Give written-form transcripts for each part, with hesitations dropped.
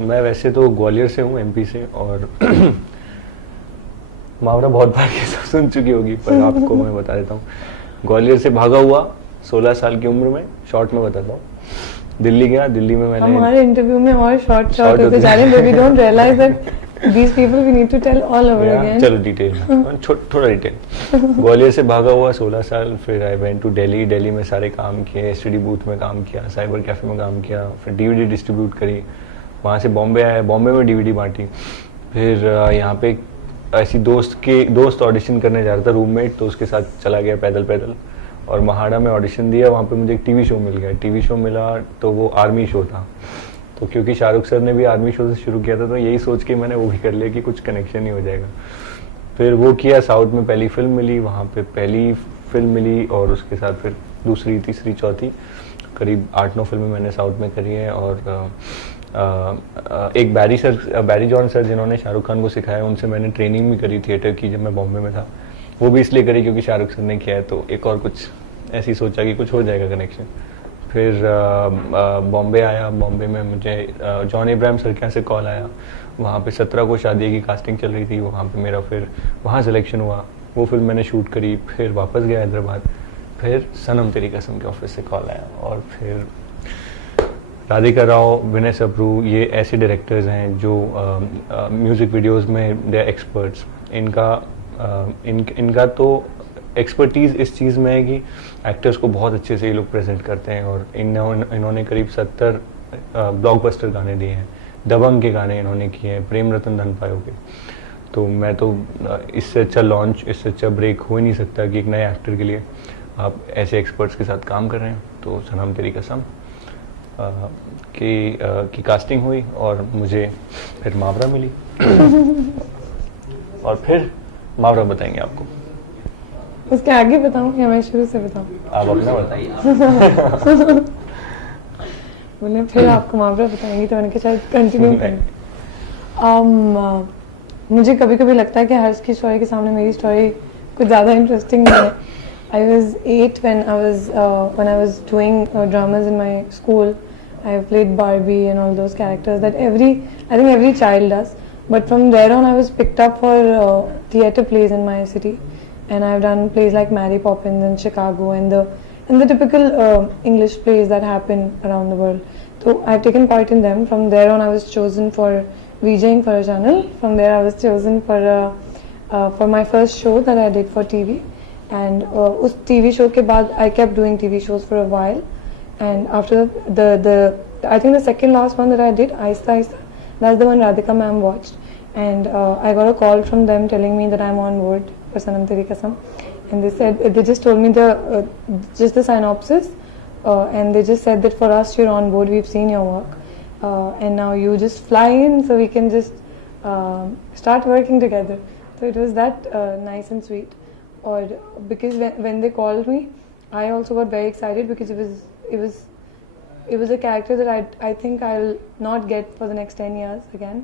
मैं वैसे तो ग्वालियर से हूँ, एमपी से, और मुहावरा बहुत बार ये सब सुन चुकी होगी, पर आपको मैं बता देता हूँ। ग्वालियर से भागा हुआ 16 साल की उम्र में, शॉर्ट में बताता हूँ। दिल्ली गया, दिल्ली में मैंने हमारे इंटरव्यू में और शॉर्ट होते जा रहे हैं, but we don't realize that these people we need to tell all over again. चलो डिटेल, थोड़ा डिटेल। ग्वालियर से भागा हुआ 16 साल, फिर I went to Delhi. Delhi में सारे काम किए, एसटीडी बूथ में काम किया, साइबर कैफे में काम किया, फिर डीवीडी डिस्ट्रीब्यूट करी। वहाँ से बॉम्बे आया, बॉम्बे में डीवीडी बांटी। फिर यहाँ पे ऐसी दोस्त ऑडिशन करने जा रहा था, रूममेट, तो उसके साथ चला गया पैदल पैदल, और महाड़ा में ऑडिशन दिया। वहाँ पे मुझे एक टीवी शो मिल गया। टीवी शो मिला तो वो आर्मी शो था, तो क्योंकि शाहरुख सर ने भी आर्मी शो से शुरू किया था, तो यही सोच के मैंने वो भी कर लिया कि कुछ कनेक्शन ही हो जाएगा। फिर वो किया, साउथ में पहली फिल्म मिली, वहाँ पे पहली फिल्म मिली, और उसके साथ फिर दूसरी, तीसरी, चौथी, करीब 8-9 फिल्में मैंने साउथ में करी हैं। और एक बैरी जॉन सर जिन्होंने शाहरुख खान को सिखाया, उनसे मैंने ट्रेनिंग भी करी थिएटर की जब मैं बॉम्बे में था। वो भी इसलिए करी क्योंकि शाहरुख सर ने किया है, तो एक और कुछ ऐसी सोचा कि कुछ हो जाएगा कनेक्शन। फिर बॉम्बे आया। बॉम्बे में मुझे जॉन इब्राहिम सर के यहाँ से कॉल आया। वहाँ पे 17 को शादी की कास्टिंग चल रही थी, वहाँ पे मेरा फिर वहाँ सिलेक्शन हुआ। वो फिल्म मैंने शूट करी, फिर वापस गया हैदराबाद। फिर सनम तेरी कसम के ऑफिस से कॉल आया, और फिर राधिका राव, विनय सबरू, ये ऐसे डायरेक्टर्स हैं जो म्यूज़िक वीडियोस में दे एक्सपर्ट्स। इनका तो एक्सपर्टीज़ इस चीज़ में है कि एक्टर्स को बहुत अच्छे से ये लोग प्रेजेंट करते हैं, और इन्होंने करीब 70 ब्लॉकबस्टर गाने दिए हैं। दबंग के गाने इन्होंने किए हैं, प्रेम रतन धन पायो के। तो मैं तो इससे अच्छा लॉन्च, इससे अच्छा ब्रेक हो ही नहीं सकता कि एक नए एक्टर के लिए आप ऐसे एक्सपर्ट्स के साथ काम कर रहे हैं। तो सनम तेरी कसम की कास्टिंग हुई, और मुझे फिर मुहावरा मिली। और फिर मुहावरा बताएंगे आपको। उसके आगे बताऊं या मैं शुरू से बताऊं? आप अपना बताइए। बोले फिर आपको मुहावरा बताएंगी, तो मैंने कहा शायद कंटिन्यू करें। मुझे कभी कभी लगता है कि हर्ष की स्टोरी के सामने मेरी स्टोरी कुछ ज़्यादा इंटरेस्टिंग नहीं है। I was 8 when I was doing dramas in my school. I played Barbie and all those characters that I think every child does. But from there on, I was picked up for theatre plays in my city, and I've done plays like Mary Poppins in Chicago, and the typical English plays that happen around the world. So I've taken part in them. From there on, I was chosen for VJing for a channel. From there, I was chosen for my first show that I did for TV. And उस TV show के बाद I kept doing TV shows for a while, and after the I think the second last one that I did, Aista Aista, that's the one Radhika ma'am watched, and I got a call from them telling me that I'm on board for Sanam Teri Kasam, and they just told me just the synopsis, and they just said that for us you're on board, we've seen your work, and now you just fly in so we can just start working together. So it was that nice and sweet. Or because when they called me, I also got very excited because it was a character that I think I'll not get for the next 10 years again,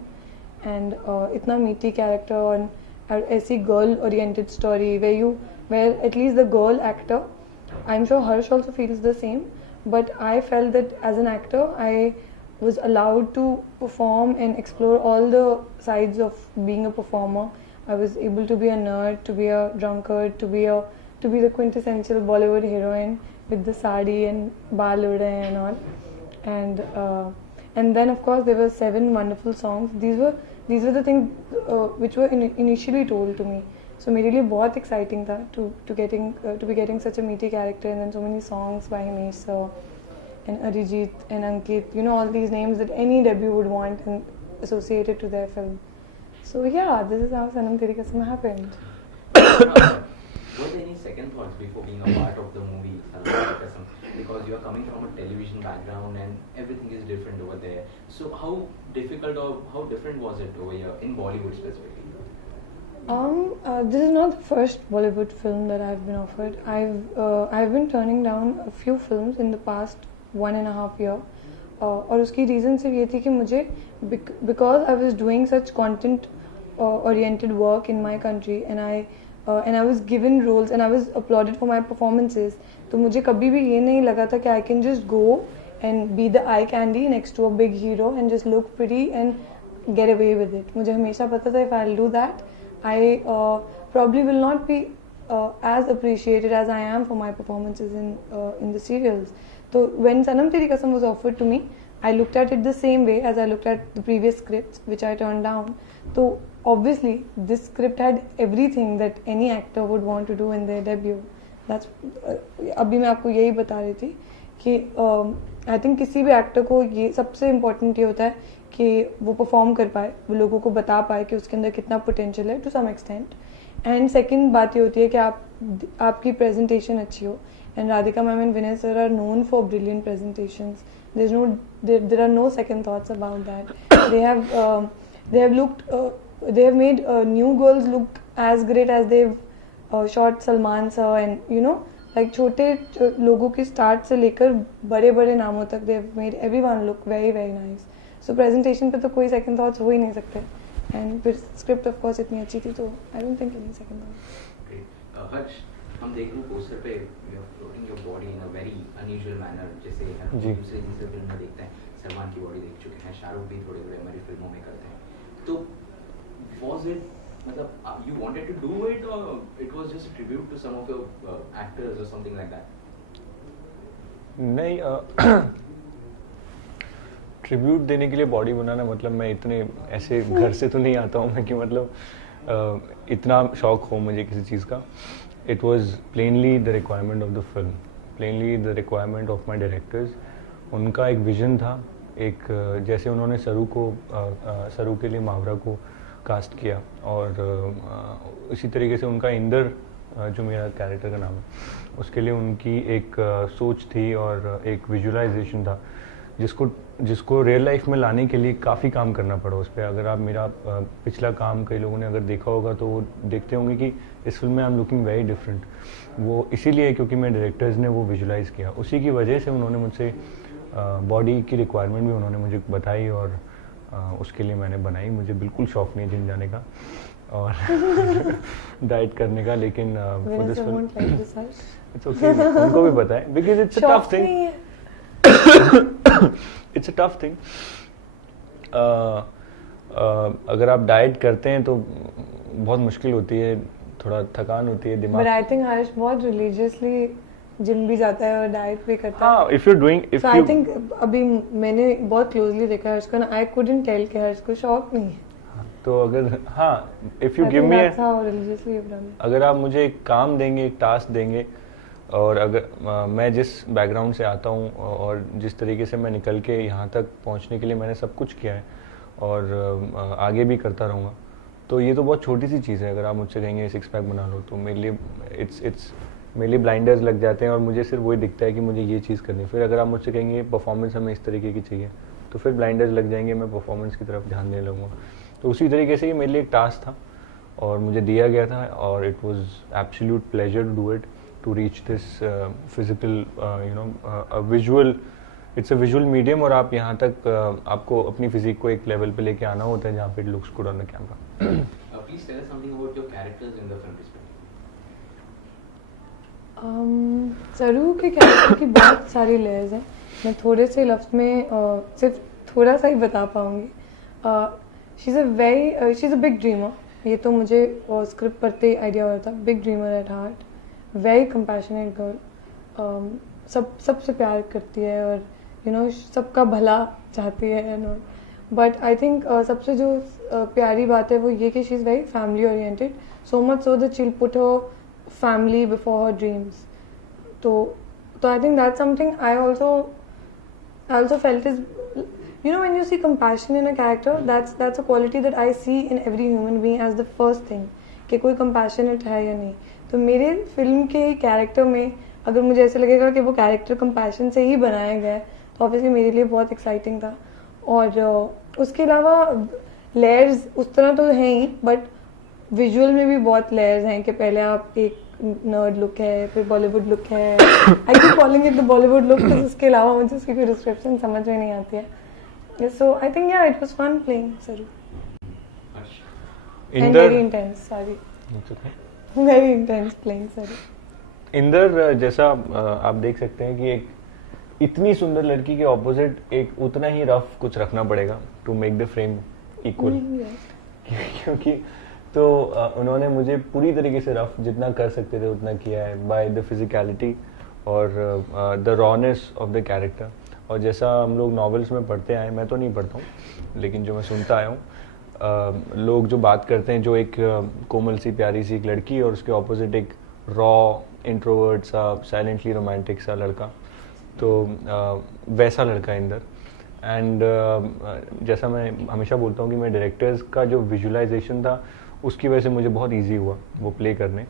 and itna meaty character and ऐसी girl oriented story where at least the girl actor, I'm sure Harsh also feels the same, but I felt that as an actor I was allowed to perform and explore all the sides of being a performer. I was able to be a nerd, to be a drunkard, to be the quintessential Bollywood heroine with the sari and baal ude and all. And then of course there were 7 wonderful songs. These were the things which were initially told to me. So मेरे लिए बहुत exciting था to be getting such a meaty character, and then so many songs by Himesh sir and Arijit and Ankit. You know, all these names that any debut would want and associated to their film. So yeah, this is how Sanam Teri Kasam happened. Were there any second thoughts before being a part of the movie Sanam Teri Kasam? Because you are coming from a television background and everything is different over there. So how difficult or how different was it over here in Bollywood specifically? This is not the first Bollywood film that I've been offered. I've been turning down a few films in the past 1.5 year. और उसकी reason सिर्फ ये थी कि मुझे because I was doing such content oriented work in my country, and I was given roles and I was applauded for my performances, तो मुझे कभी भी ये नहीं लगा था कि I can just go and be the eye candy next to a big hero and just look pretty and get away with it. मुझे हमेशा पता था if I'll do that, I probably will not be as appreciated as I am for my performances in the serials. So when Sanam Teri Kasam was offered to me, I looked at it the same way as I looked at the previous scripts which I turned down. So obviously this script had everything that any actor would want to do in their debut. That's अभी मैं आपको यही बता रही थी कि I think किसी भी एक्टर को ये सबसे इम्पोर्टेंट ये होता है कि वो परफॉर्म कर पाए, वो लोगों को बता पाए कि उसके अंदर कितना पोटेंशियल है to some extent. And second बात ये होती है कि आपकी प्रेजेंटेशन अच्छी हो. And Radhika ma'am and Vinay sir are known for brilliant presentations. there are no second thoughts about that. They have made new girls look as great as they've shot Salman sir, and you know, like छोटे लोगों की start से लेकर बड़े बड़े नामों तक they have made everyone look very very nice. So presentation पे तो कोई second thoughts हो ही नहीं सकते. And फिर script of course इतनी अच्छी थी तो I don't think any second thoughts. Great. हर्ष, हम देख रहे हैं पोस्टर पे you are floating your body in a very unusual manner, जैसे हम दूसरे फिल्म में देखते हैं. सलमान की बॉडी देख चुके हैं, शाहरुख भी थोड़े थोड़े हमारी फिल्मों में करते हैं. तो was it, मतलब you wanted to do it or it was just a tribute to some of your actors or something like that? नहीं, ट्रिब्यूट देने के लिए बॉडी बनाना मतलब मैं इतने ऐसे घर से तो नहीं आता हूँ मैं कि मतलब इतना शौक हो मुझे किसी चीज़ का. It was plainly the requirement of the film, plainly the requirement of my directors. उनका एक विजन था, एक जैसे उन्होंने सरू के लिए मावरा को कास्ट किया और इसी तरीके से उनका इंदर जो मेरा कैरेक्टर का नाम है उसके लिए उनकी एक सोच थी और एक विजुअलाइजेशन था जिसको रियल लाइफ में लाने के लिए काफ़ी काम करना पड़ा उस पर. अगर आप मेरा पिछला काम कई लोगों ने अगर देखा होगा तो वो देखते होंगे कि इस फिल्म में I am looking very different. वो इसीलिए क्योंकि मेरे डायरेक्टर्स ने वो विजुलाइज किया, उसी की वजह से उन्होंने मुझसे बॉडी की रिक्वायरमेंट भी उन्होंने मुझे बताई और उसके लिए मैंने बनाई. मुझे बिल्कुल शौक नहीं जिम जाने का और डाइट करने का, लेकिन for this film it's okay, उनको भी पता है because it's a tough thing. It's a tough thing. अगर आप डाइट करते हैं तो बहुत मुश्किल होती है, थोड़ा थकान होती है दिमाग. But I think हर्ष बहुत religiously जिम भी जाता है और डाइट भी करता है. हाँ, if you're doing, if so you, I think अभी मैंने बहुत क्लोजली देखा हर्ष को ना, I couldn't tell कि हर्ष को शौक नहीं है. तो अगर हाँ, if you give me अगर आप मुझे एक काम देंगे, एक टास्क देंगे और अगर मैं जिस बैकग्राउंड से आता हूँ और जिस तरीके से मैं निकल के यहाँ तक पहुँचने के लिए मैंने सब कुछ किया है और आगे भी करता रहूँगा, तो ये तो बहुत छोटी सी चीज़ है. अगर आप मुझसे कहेंगे सिक्स पैक बना लो तो मेरे लिए मेरे लिए ब्लाइंडर्स लग जाते हैं और मुझे सिर्फ वही दिखता है कि मुझे ये चीज़ करनी है. फिर अगर आप मुझसे कहेंगे परफॉर्मेंस हमें इस तरीके की चाहिए तो फिर ब्लाइंडर्स लग जाएंगे, मैं परफॉर्मेंस की तरफ ध्यान देने लगूँगा. तो उसी तरीके से ये मेरे लिए एक टास्क था और मुझे दिया गया था और it was absolute pleasure to do it, to reach this physical visual. It's a visual medium और आप यहाँ तक आपको अपनी फिजिक को एक लेवल पे लेके आना होता है जहाँ पे it looks good on the camera. Please tell us something about your characters in the film. सरू के कैरेक्टर की बहुत सारी लेयर्स हैं. मैं थोड़े से लफ्ज़ में सिर्फ थोड़ा सा ही बता पाऊँगी. She is a big dreamer. ये तो मुझे स्क्रिप्ट पढ़ते ही आइडिया हुआ था. Big dreamer at heart, very compassionate girl. सबसे प्यार करती है और यू नो सबका भला चाहती है and all. But I think सबसे जो प्यारी बात है वो ये कि she is very family oriented, so much so that she will put her family before her dreams. So I think that's something I also felt is, you know, when you see compassion in a character, that's a quality that I see in every human being as the first thing कि कोई compassionate है या नहीं. तो मेरे film के character में अगर मुझे ऐसे लगेगा कि वो कैरेक्टर compassion से ही बनाया गया है तो obviously मेरे लिए बहुत exciting था. और उसके अलावा लेयर्स उस तरह तो हैं ही, बट विजुअल में भी बहुत लेयर्स हैं कि पहले आप एक नर्ड लुक है, फिर बॉलीवुड लुक है. I keep calling it the Bollywood look because उसके अलावा मुझे उसकी कोई डिस्क्रिप्शन समझ में नहीं आती है. सो आई थिंक या इट वाज फन प्लेइंग सरू and very intense. Sorry, very intense playing सरू. इंदर जैसा आप देख सकते हैं कि एक इतनी सुंदर लड़की के ऑपोजिट एक उतना ही रफ कुछ रखना पड़ेगा to make the frame equal. क्योंकि तो उन्होंने मुझे पूरी तरीके से रफ जितना कर सकते थे उतना किया है बाय द फिजिकलिटी और the rawness of the character. और जैसा हम लोग नॉवेल्स में पढ़ते आए, मैं तो नहीं पढ़ता हूँ लेकिन जो मैं सुनता आया हूँ, लोग जो बात करते हैं, जो एक कोमल सी प्यारी सी एक लड़की और उसके ऑपोजिट एक रॉ इंट्रोवर्ट सा साइलेंटली रोमांटिक सा लड़का, तो वैसा लड़का इंदर। एंड जैसा मैं हमेशा बोलता हूँ कि मैं डायरेक्टर्स का जो विजुअलाइजेशन था उसकी वजह से मुझे बहुत इजी हुआ वो प्ले करने।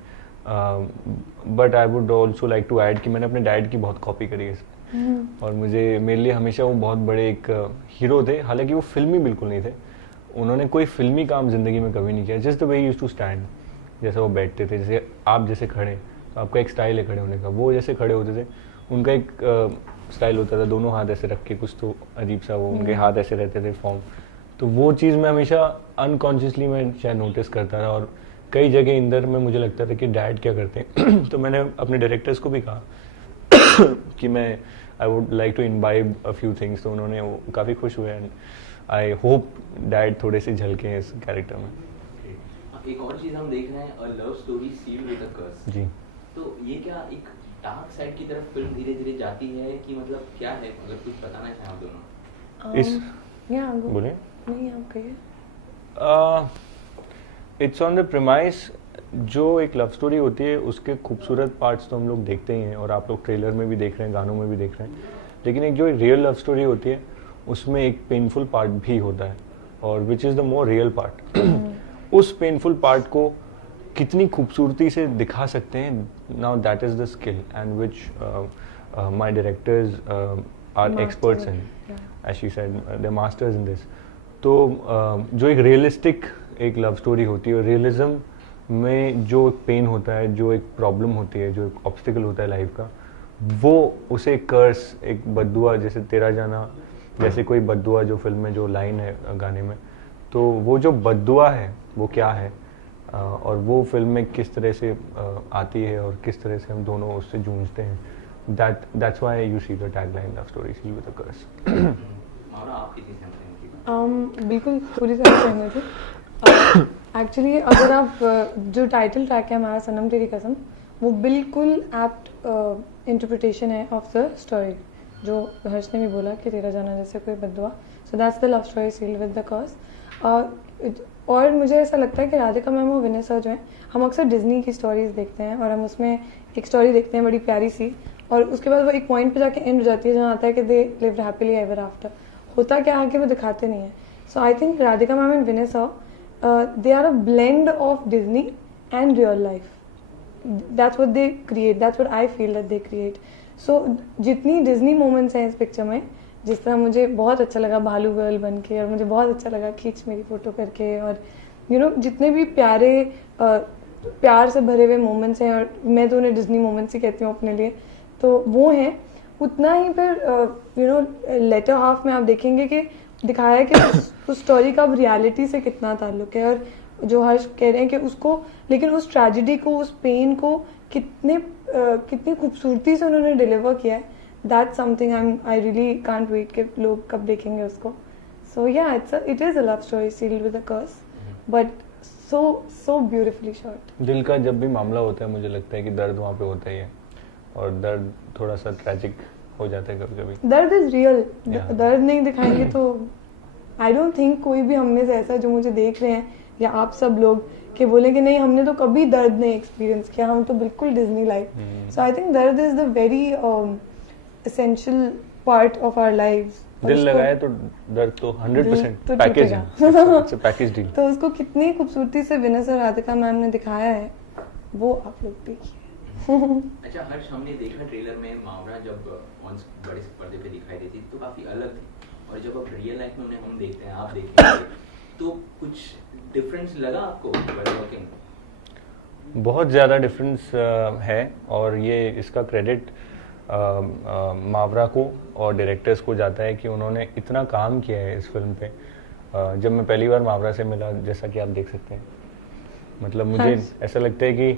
But I would also like to add कि मैंने अपने डैड की बहुत कॉपी करी है और मुझे मेरे लिए हमेशा वो बहुत बड़े एक हीरो थे। हालांकि वो फिल्मी बिल्कुल नहीं थे, उन्होंने कोई फिल्मी काम ज़िंदगी में कभी नहीं किया। Just the way used to stand, जैसे वो बैठते थे, जैसे आप जैसे खड़े, तो आपका एक स्टाइल है खड़े होने का, वो जैसे खड़े होते थे उनका एक स्टाइल होता था, दोनों हाथ ऐसे रख के, कुछ तो अजीब सा वो उनके हाथ ऐसे रहते थे फॉर्म। तो वो चीज़ मैं हमेशा अनकॉन्शियसली मैं शायद नोटिस करता था और कई जगह इंदर में मुझे लगता था कि डैड क्या करते हैं। तो मैंने अपने डायरेक्टर्स को भी कहा कि मैं I would like to imbibe a few things, तो उन्होंने वो काफ़ी खुश हुए एंड आई होप डैड थोड़े से झलके हैं इस कैरेक्टर में। एक और चीज़ हम देख रहे हैं, a love story sealed with a curse. जी, तो ये क्या एक डार्क साइड की तरफ फिल्म धीरे धीरे जाती है कि मतलब क्या है, अगर कुछ बताना चाहें आप दोनों? इस बोले नहीं, आप कहिए। इट्स ऑन द प्रेमाइस, जो एक लव स्टोरी होती है उसके खूबसूरत पार्ट्स तो हम लोग देखते ही हैं और आप लोग ट्रेलर में भी देख रहे हैं, गानों में भी देख रहे हैं, लेकिन एक जो रियल लव स्टोरी होती है उसमें एक पेनफुल पार्ट भी होता है और which is the more real part. उस पेनफुल पार्ट को कितनी खूबसूरती से दिखा सकते हैं, now that is the skill and which my directors are experts in, as she said, they masters in this. तो जो एक रियलिस्टिक एक लव स्टोरी होती है और रियलिज्म में जो पेन होता है, जो एक प्रॉब्लम होती है, जो एक ऑब्स्टिकल होता है लाइफ का, वो उसे कर्स, एक बद्दुआ, जैसे तेरा जाना जैसे कोई बद्दुआ जो फिल्म में जो लाइन है गाने में, तो वो जो बद्दुआ है वो क्या है और वो फिल्म में किस तरह से आती है और किस तरह से हम दोनों उससे जूझते हैं, that's why you see the tagline love story sealed with a curse. Mawra, आप कितनी सहमत हैं? बिल्कुल पूरी तरह सहमत हूँ। एक्चुअली अगर आप जो टाइटल ट्रैक है हमारा सनम तेरी कसम, वो बिल्कुल एप्ट इंटरप्रिटेशन है ऑफ द स्टोरी, जो हर्ष ने भी बोला कि तेरा जाना जैसे कोई बद्दुआ। So that's the love story sealed with the curse. और मुझे ऐसा लगता है कि राधिका मैम और विनय सर जो हैं, हम अक्सर डिज्नी की स्टोरीज देखते हैं और हम उसमें एक स्टोरी देखते हैं बड़ी प्यारी सी, और उसके बाद वो एक पॉइंट पे जाके एंड हो जाती है जहाँ आता है कि they lived happily ever after. होता क्या है कि वो दिखाते नहीं है। So I think Radhika ma'am and Vinay sir, they are a blend of Disney and real life. That's what they create. That's what I feel that they create. So जितनी Disney moments हैं इस पिक्चर में, जिस तरह मुझे बहुत अच्छा लगा भालू गर्ल बन के, और मुझे बहुत अच्छा लगा खींच मेरी फोटो करके, और यू नो जितने भी प्यारे प्यार से भरे हुए मोमेंट्स हैं, और मैं तो उन्हें डिज्नी मोमेंट्स ही कहती हूँ अपने लिए, तो वो हैं। उतना ही फिर यू नो लेटर हाफ में आप देखेंगे कि दिखाया है कि उस स्टोरी का अब रियलिटी से कितना ताल्लुक है, और जो हर्ष कह रहे हैं कि उसको, लेकिन उस ट्रेजेडी को, उस पेन को कितनी खूबसूरती से उन्होंने डिलीवर किया है। That's something I really can't wait कि लोग कब देखेंगे उसको। So yeah it is a love story sealed with a curse, but so beautifully shot. दिल का जब भी मामला होता है मुझे लगता है कि दर्द वहाँ पे होता ही है, और दर्द थोड़ा सा ट्रैजिक हो जाता है कभी कभी। दर्द इज रियल, दर्द नहीं दिखाएंगे तो आई डोंट थिंक कोई भी हम में से ऐसा जो मुझे देख रहे हैं या आप सब लोग कि बोले कि नहीं हमने तो कभी दर्द नहीं एक्सपीरियंस किया, हम तो बिल्कुल Disney life. So I think दर्द is the very essential part of our lives. दिल लगाए तो दर्द तो 100% तो पैकेज है, इट्स अ पैकेज डील। तो उसको कितनी खूबसूरती से विनय सर, राधिका मैम ने दिखाया है, वो आप लोग देखिए। अच्छा हर्ष, हमने देखा ट्रेलर में मावरा जब ऑन बड़े पर्दे पे दिखाई देती तो काफी अलग थी, और जब अब रियल लाइफ में उन्हें हम देखते हैं, आप देखते हैं, तो कुछ डिफरेंस लगा आपको वर्किंग? बहुत ज़्यादा डिफरेंस है, और ये इसका क्रेडिट मावरा को और डायरेक्टर्स को जाता है कि उन्होंने इतना काम किया है इस फिल्म पे। जब मैं पहली बार मावरा से मिला, जैसा कि आप देख सकते हैं, मतलब मुझे ऐसा लगता है कि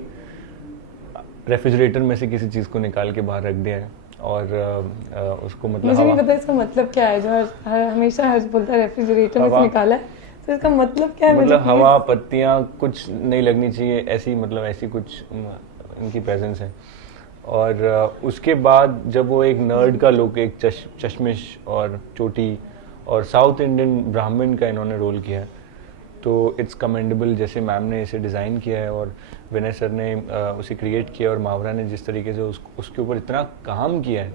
रेफ्रिजरेटर में से किसी चीज़ को निकाल के बाहर रख दिया है और उसको मतलब मुझे नहीं हवा पता इसका मतलब क्या है, जो हमेशा हर्ष बोलता है रेफ्रिजरेटर में से हवा। निकाला है, तो इसका मतलब क्या है? मुझे मतलब please- हवा, पत्तियां कुछ नहीं लगनी चाहिए, ऐसी मतलब ऐसी कुछ इनकी प्रेजेंस है। और उसके बाद जब वो एक नर्ड का लुक, एक चश्मिश और चोटी और साउथ इंडियन ब्राह्मण का इन्होंने रोल किया है, तो इट्स कमेंडेबल जैसे मैम ने इसे डिज़ाइन किया है और विनय सर ने उसे क्रिएट किया और मावरा ने जिस तरीके से उसके ऊपर इतना काम किया है।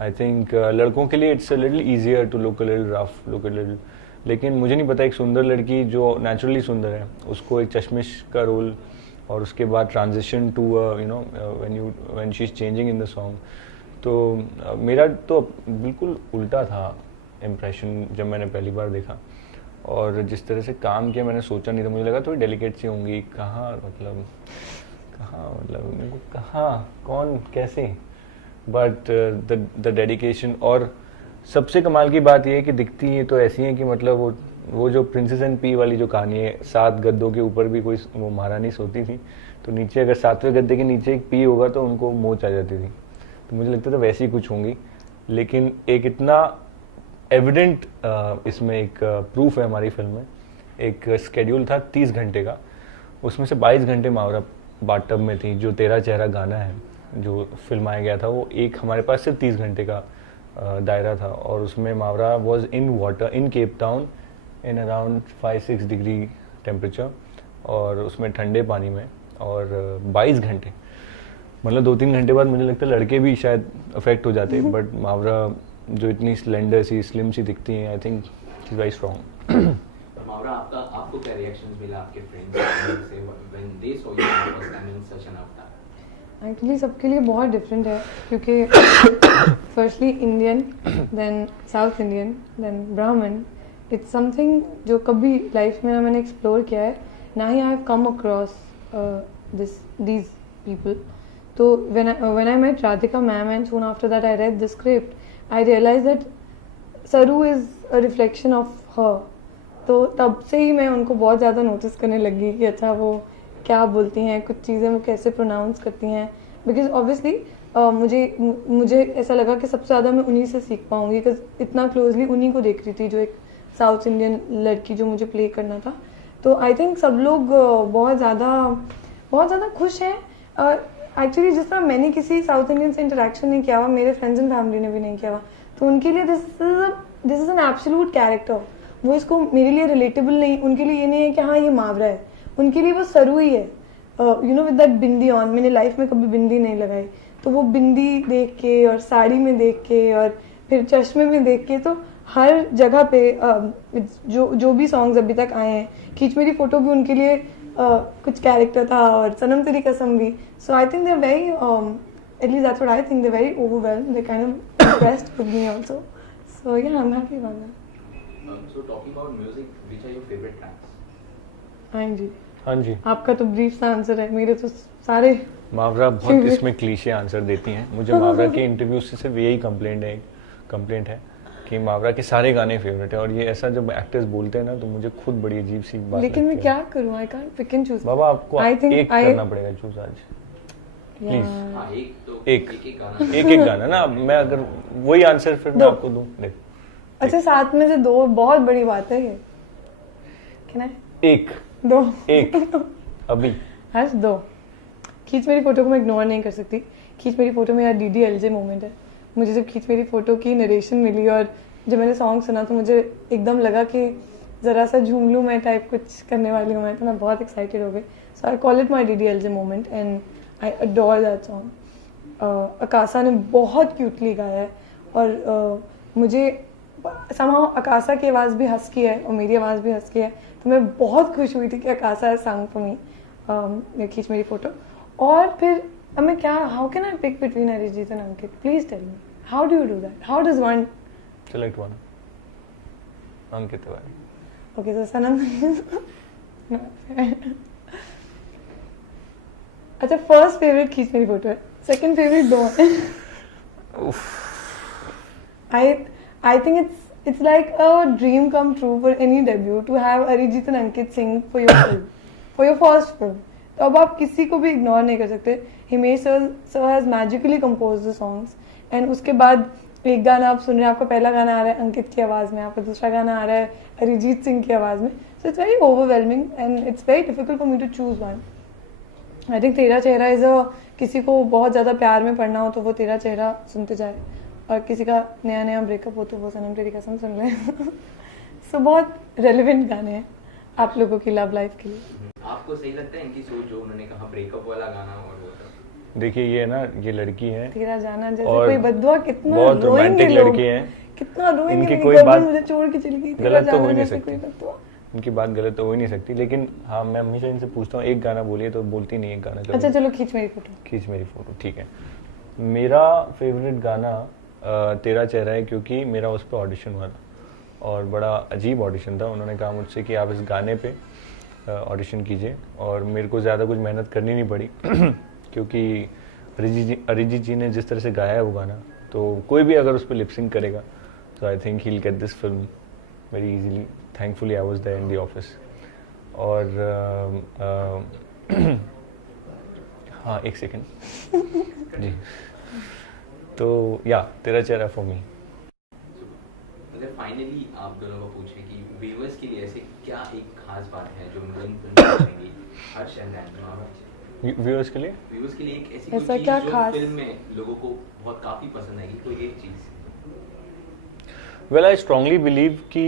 आई थिंक लड़कों के लिए it's a little easier to look a little rough, look a little, लेकिन मुझे नहीं पता एक सुंदर लड़की जो नेचुरली सुंदर है उसको एक चश्मिश का रोल और उसके बाद transition to you know when she is changing in the song. तो मेरा तो बिल्कुल उल्टा था इम्प्रेशन जब मैंने पहली बार देखा, और जिस तरह से काम किया मैंने सोचा नहीं था। मुझे लगा थोड़ी डेलिकेट सी होंगी, कहाँ मतलब कहाँ कौन कैसे, बट द डेडिकेशन। और सबसे कमाल की बात यह है कि दिखती हैं तो ऐसी हैं कि मतलब वो जो प्रिंसेस एंड पी वाली जो कहानी है, 7 गद्दों के ऊपर भी कोई वो महारानी सोती थी, तो नीचे अगर 7वें गद्दे के नीचे एक पी होगा तो उनको मोच आ जाती थी। तो मुझे लगता था वैसी कुछ होंगी, लेकिन एक इतना एविडेंट इसमें एक प्रूफ है हमारी फिल्म में। एक स्केड्यूल था 30 घंटे का, उसमें से 22 घंटे मावरा बाथटब में थी। जो तेरा चेहरा गाना है जो फिल्माया गया था, वो एक हमारे पास सिर्फ 30 घंटे का दायरा था, और उसमें Mawra was in water in Cape Town in around 5-6 degree temperature, और उसमें ठंडे पानी में, और 22 घंटे, मतलब 2-3 घंटे बाद मुझे लगता है लड़के भी शायद अफेक्ट हो जाते, बट मावरा जो इतनी स्लेंडर सी स्लिम सी दिखती हैं, I think she is very strong. Mawra, आपको क्या रिएक्शंस मिला आपके फ्रेंड्स से when they saw you first time in such an avatar? Actually सबके लिए बहुत डिफरेंट है, क्योंकि firstly Indian, then South Indian, then Brahmin. It's something जो कभी लाइफ में ना मैंने एक्सप्लोर किया है, ना ही I have come across these people. तो when I met Radhika ma'am and soon after that I read the script, I realized that Saru is a reflection of her. तो तब से ही मैं उनको बहुत ज़्यादा नोटिस करने लगी कि अच्छा वो क्या बोलती हैं, कुछ चीज़ें वो कैसे प्रोनाउंस करती हैं, बिकॉज ऑब्वियसली मुझे ऐसा लगा कि सबसे ज़्यादा मैं उन्हीं से सीख पाऊँगी, बिकॉज इतना क्लोजली उन्हीं को देख रही थी, जो एक साउथ इंडियन लड़की जो मुझे प्ले करना था। तो आई थिंक सब लोग बहुत ज़्यादा खुश हैं। एक्चुअली जिस तरह मैंने किसी साउथ इंडियन से इंटरेक्शन नहीं किया हुआ, मेरे फ्रेंड्स एंड फैमिली ने भी नहीं किया हुआ, तो उनके लिए this is an absolute character. वो इसको मेरे लिए रिलेटेबल नहीं, उनके लिए ये नहीं है कि हाँ ये मावरा है, उनके लिए वो सरू ही है, you no, with that bindi on. मैंने लाइफ में कभी बिंदी नहीं लगाई, तो वो बिंदी देख के और साड़ी में देख के और फिर चश्मे में देख के, तो हर जगह पे जो भी सॉन्ग्स अभी तक आए हैं, खींच मेरी फोटो भी उनके लिए कुछ कैरेक्टर था, और सनम तेरी कसम भी। So I think they are very, at least that's what I think, they're very overwhelmed, they're kind of impressed with me also. So yeah, I'm happy about that. So talking about music, which are your favorite tracks? हाँ जी, हाँ जी, आपका तो brief सा answer है, मेरे तो सारे। मावरा बहुत इसमें क्लीशे आंसर देती हैं। मुझे मावरा के इंटरव्यू से सिर्फ यही कंप्लेंट है कि मावरा के सारे गाने फेवरेट है, और ये ऐसा जब एक्टर्स बोलते हैं ना तो मुझे खुद बड़ी अजीब सी बात लेकिन मैं लगती है। क्या करूँ, I can't pick and choose. बाबा आपको एक करना पड़ेगा चूज आज, प्लीज। हाँ, एक गाना ना, मैं अगर वही आंसर फिर मैं आपको दूं, देख। अच्छा, 7 में से 2 बहुत बड़ी बात है ये। क्या एक 2 अभी हर्ष 2। खींच मेरी फोटो को मैं इग्नोर नहीं कर सकती। खींच मेरी फोटो में यार DDLJ मोमेंट है। मुझे जब खींच मेरी फोटो की नरेशन मिली और जब मैंने सॉन्ग सुना तो मुझे एकदम लगा कि ज़रा सा झूम लूँ मैं, टाइप कुछ करने वाली हूँ मैं, तो मैं बहुत एक्साइटेड हो गई। So I call it my DDLJ moment and I adore that song. Akasa ने बहुत क्यूटली गाया है, और मुझे somehow अकासा की आवाज़ भी हस्की है और मेरी आवाज़ भी हस्की है, तो मैं बहुत खुश हुई थी कि अकासा है sang for me, खींच मेरी फोटो। और फिर अब मैं क्या, how can I pick between Arijit and Ankit? Please tell me, how do you do that? How does one select one? Ankit Tiwari. Okay, so Sanam. अच्छा, फर्स्ट फेवरेट खींच मेरी फोटो है, सेकंड फेवरेट 2 है। I think it's like a dream come true for any debut to have Arijit and Ankit sing for your film, for your first film. तो अब आप किसी को भी इग्नोर नहीं कर सकते। Himesh sir has magically composed the songs and उसके बाद एक गाना आप सुन रहे हैं, आपका पहला गाना आ रहा है अंकित की आवाज़ में, आपका दूसरा गाना आ रहा है अरिजीत सिंह की आवाज़ में. So it's very overwhelming and it's very difficult for me to choose one. I think तेरा चेहरा इज़ अ, किसी को बहुत ज़्यादा प्यार में पड़ना हो तो वो तेरा चेहरा सुनते जाए, और किसी का नया नया ब्रेकअप हो तो वो सनम तेरी कसम सुन ले. सो बहुत रेलिवेंट गाने हैं आप लोगों की लव लाइफ के लिए. आपको सही लगता है इनकी सोच जो उन्होंने कहा ब्रेकअप वाला गाना और वो सब? देखिए ये ना, ये लड़की है तेरा जाना जैसे और कोई बद्दुआ, कितना बहुत रोएंगे रोमांटिक लोग, लड़की है. कितना रोएंगे. इनकी मेरी कोई गर्लफ्रेंड बात मुझे छोड़ के चली गई, तेरा गलत तो जाना हो ही नहीं जैसे सकती. कोई बद्दुआ. इनकी बात गलत तो हो ही नहीं सकती, लेकिन हाँ मैं हमेशा इनसे पूछता हूँ एक गाना बोलिए तो बोलती नहीं एक गाना. अच्छा चलो खींच मेरी फोटो. खींच मेरी फोटो, ठीक है. मेरा फेवरेट गाना तेरा चेहरा है, क्योंकि मेरा उस पर ऑडिशन हुआ था और बड़ा अजीब ऑडिशन था. उन्होंने कहा मुझसे कि आप इस गाने पे ऑडिशन कीजिए, और मेरे को ज़्यादा कुछ मेहनत करनी नहीं पड़ी क्योंकि अरिजीत जी ने जिस तरह से गाया है वो गाना, तो कोई भी अगर उस पर लिपसिंग करेगा तो I think he will get this film very easily. Thankfully I was there in the office. और हाँ एक सेकेंड जी. तो या तेरा चेहरा फॉर मी. अगर फाइनली आप दोनों को पूछे कि व्यूअर्स के लिए ऐसे क्या एक खास बात है जो उनको इन फिल्म में देंगी, हर्ष एंड रैंडम, व्यूअर्स के लिए एक ऐसी ऐसा कोई चीज क्या जो खास? फिल्म में लोगों को बहुत काफी पसंद आएगी, कोई एक चीज? वेल आई स्ट्रांगली बिलीव कि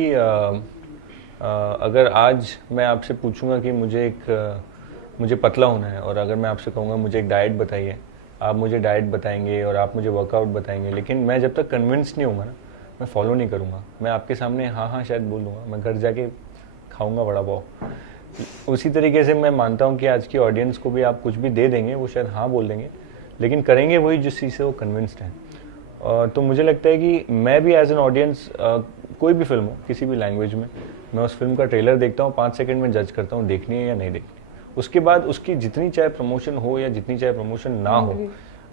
अगर आज मैं आपसे पूछूंगा कि मुझे पतला होना है, और अगर मैं आपसे कहूँगा मुझे एक डाइट बताइए, आप मुझे डाइट बताएंगे और आप मुझे वर्कआउट बताएंगे, लेकिन मैं जब तक कन्विंस नहीं होऊंगा ना, मैं फॉलो नहीं करूँगा. मैं आपके सामने हाँ हाँ शायद बोल दूँगा, मैं घर जाके खाऊंगा वड़ा पाव. उसी तरीके से मैं मानता हूँ कि आज की ऑडियंस को भी आप कुछ भी दे देंगे, वो शायद हाँ बोल देंगे, लेकिन करेंगे वही जिस चीज़ से वो कन्विंस्ड हैं. तो मुझे लगता है कि मैं भी एज एन ऑडियंस, कोई भी फिल्म हो किसी भी लैंग्वेज में, मैं उस फिल्म का ट्रेलर देखता हूँ, 5 सेकंड में जज करता हूँ देखनी है या नहीं देखनी. उसके बाद उसकी जितनी चाहे प्रमोशन हो या जितनी चाहे प्रमोशन ना हो,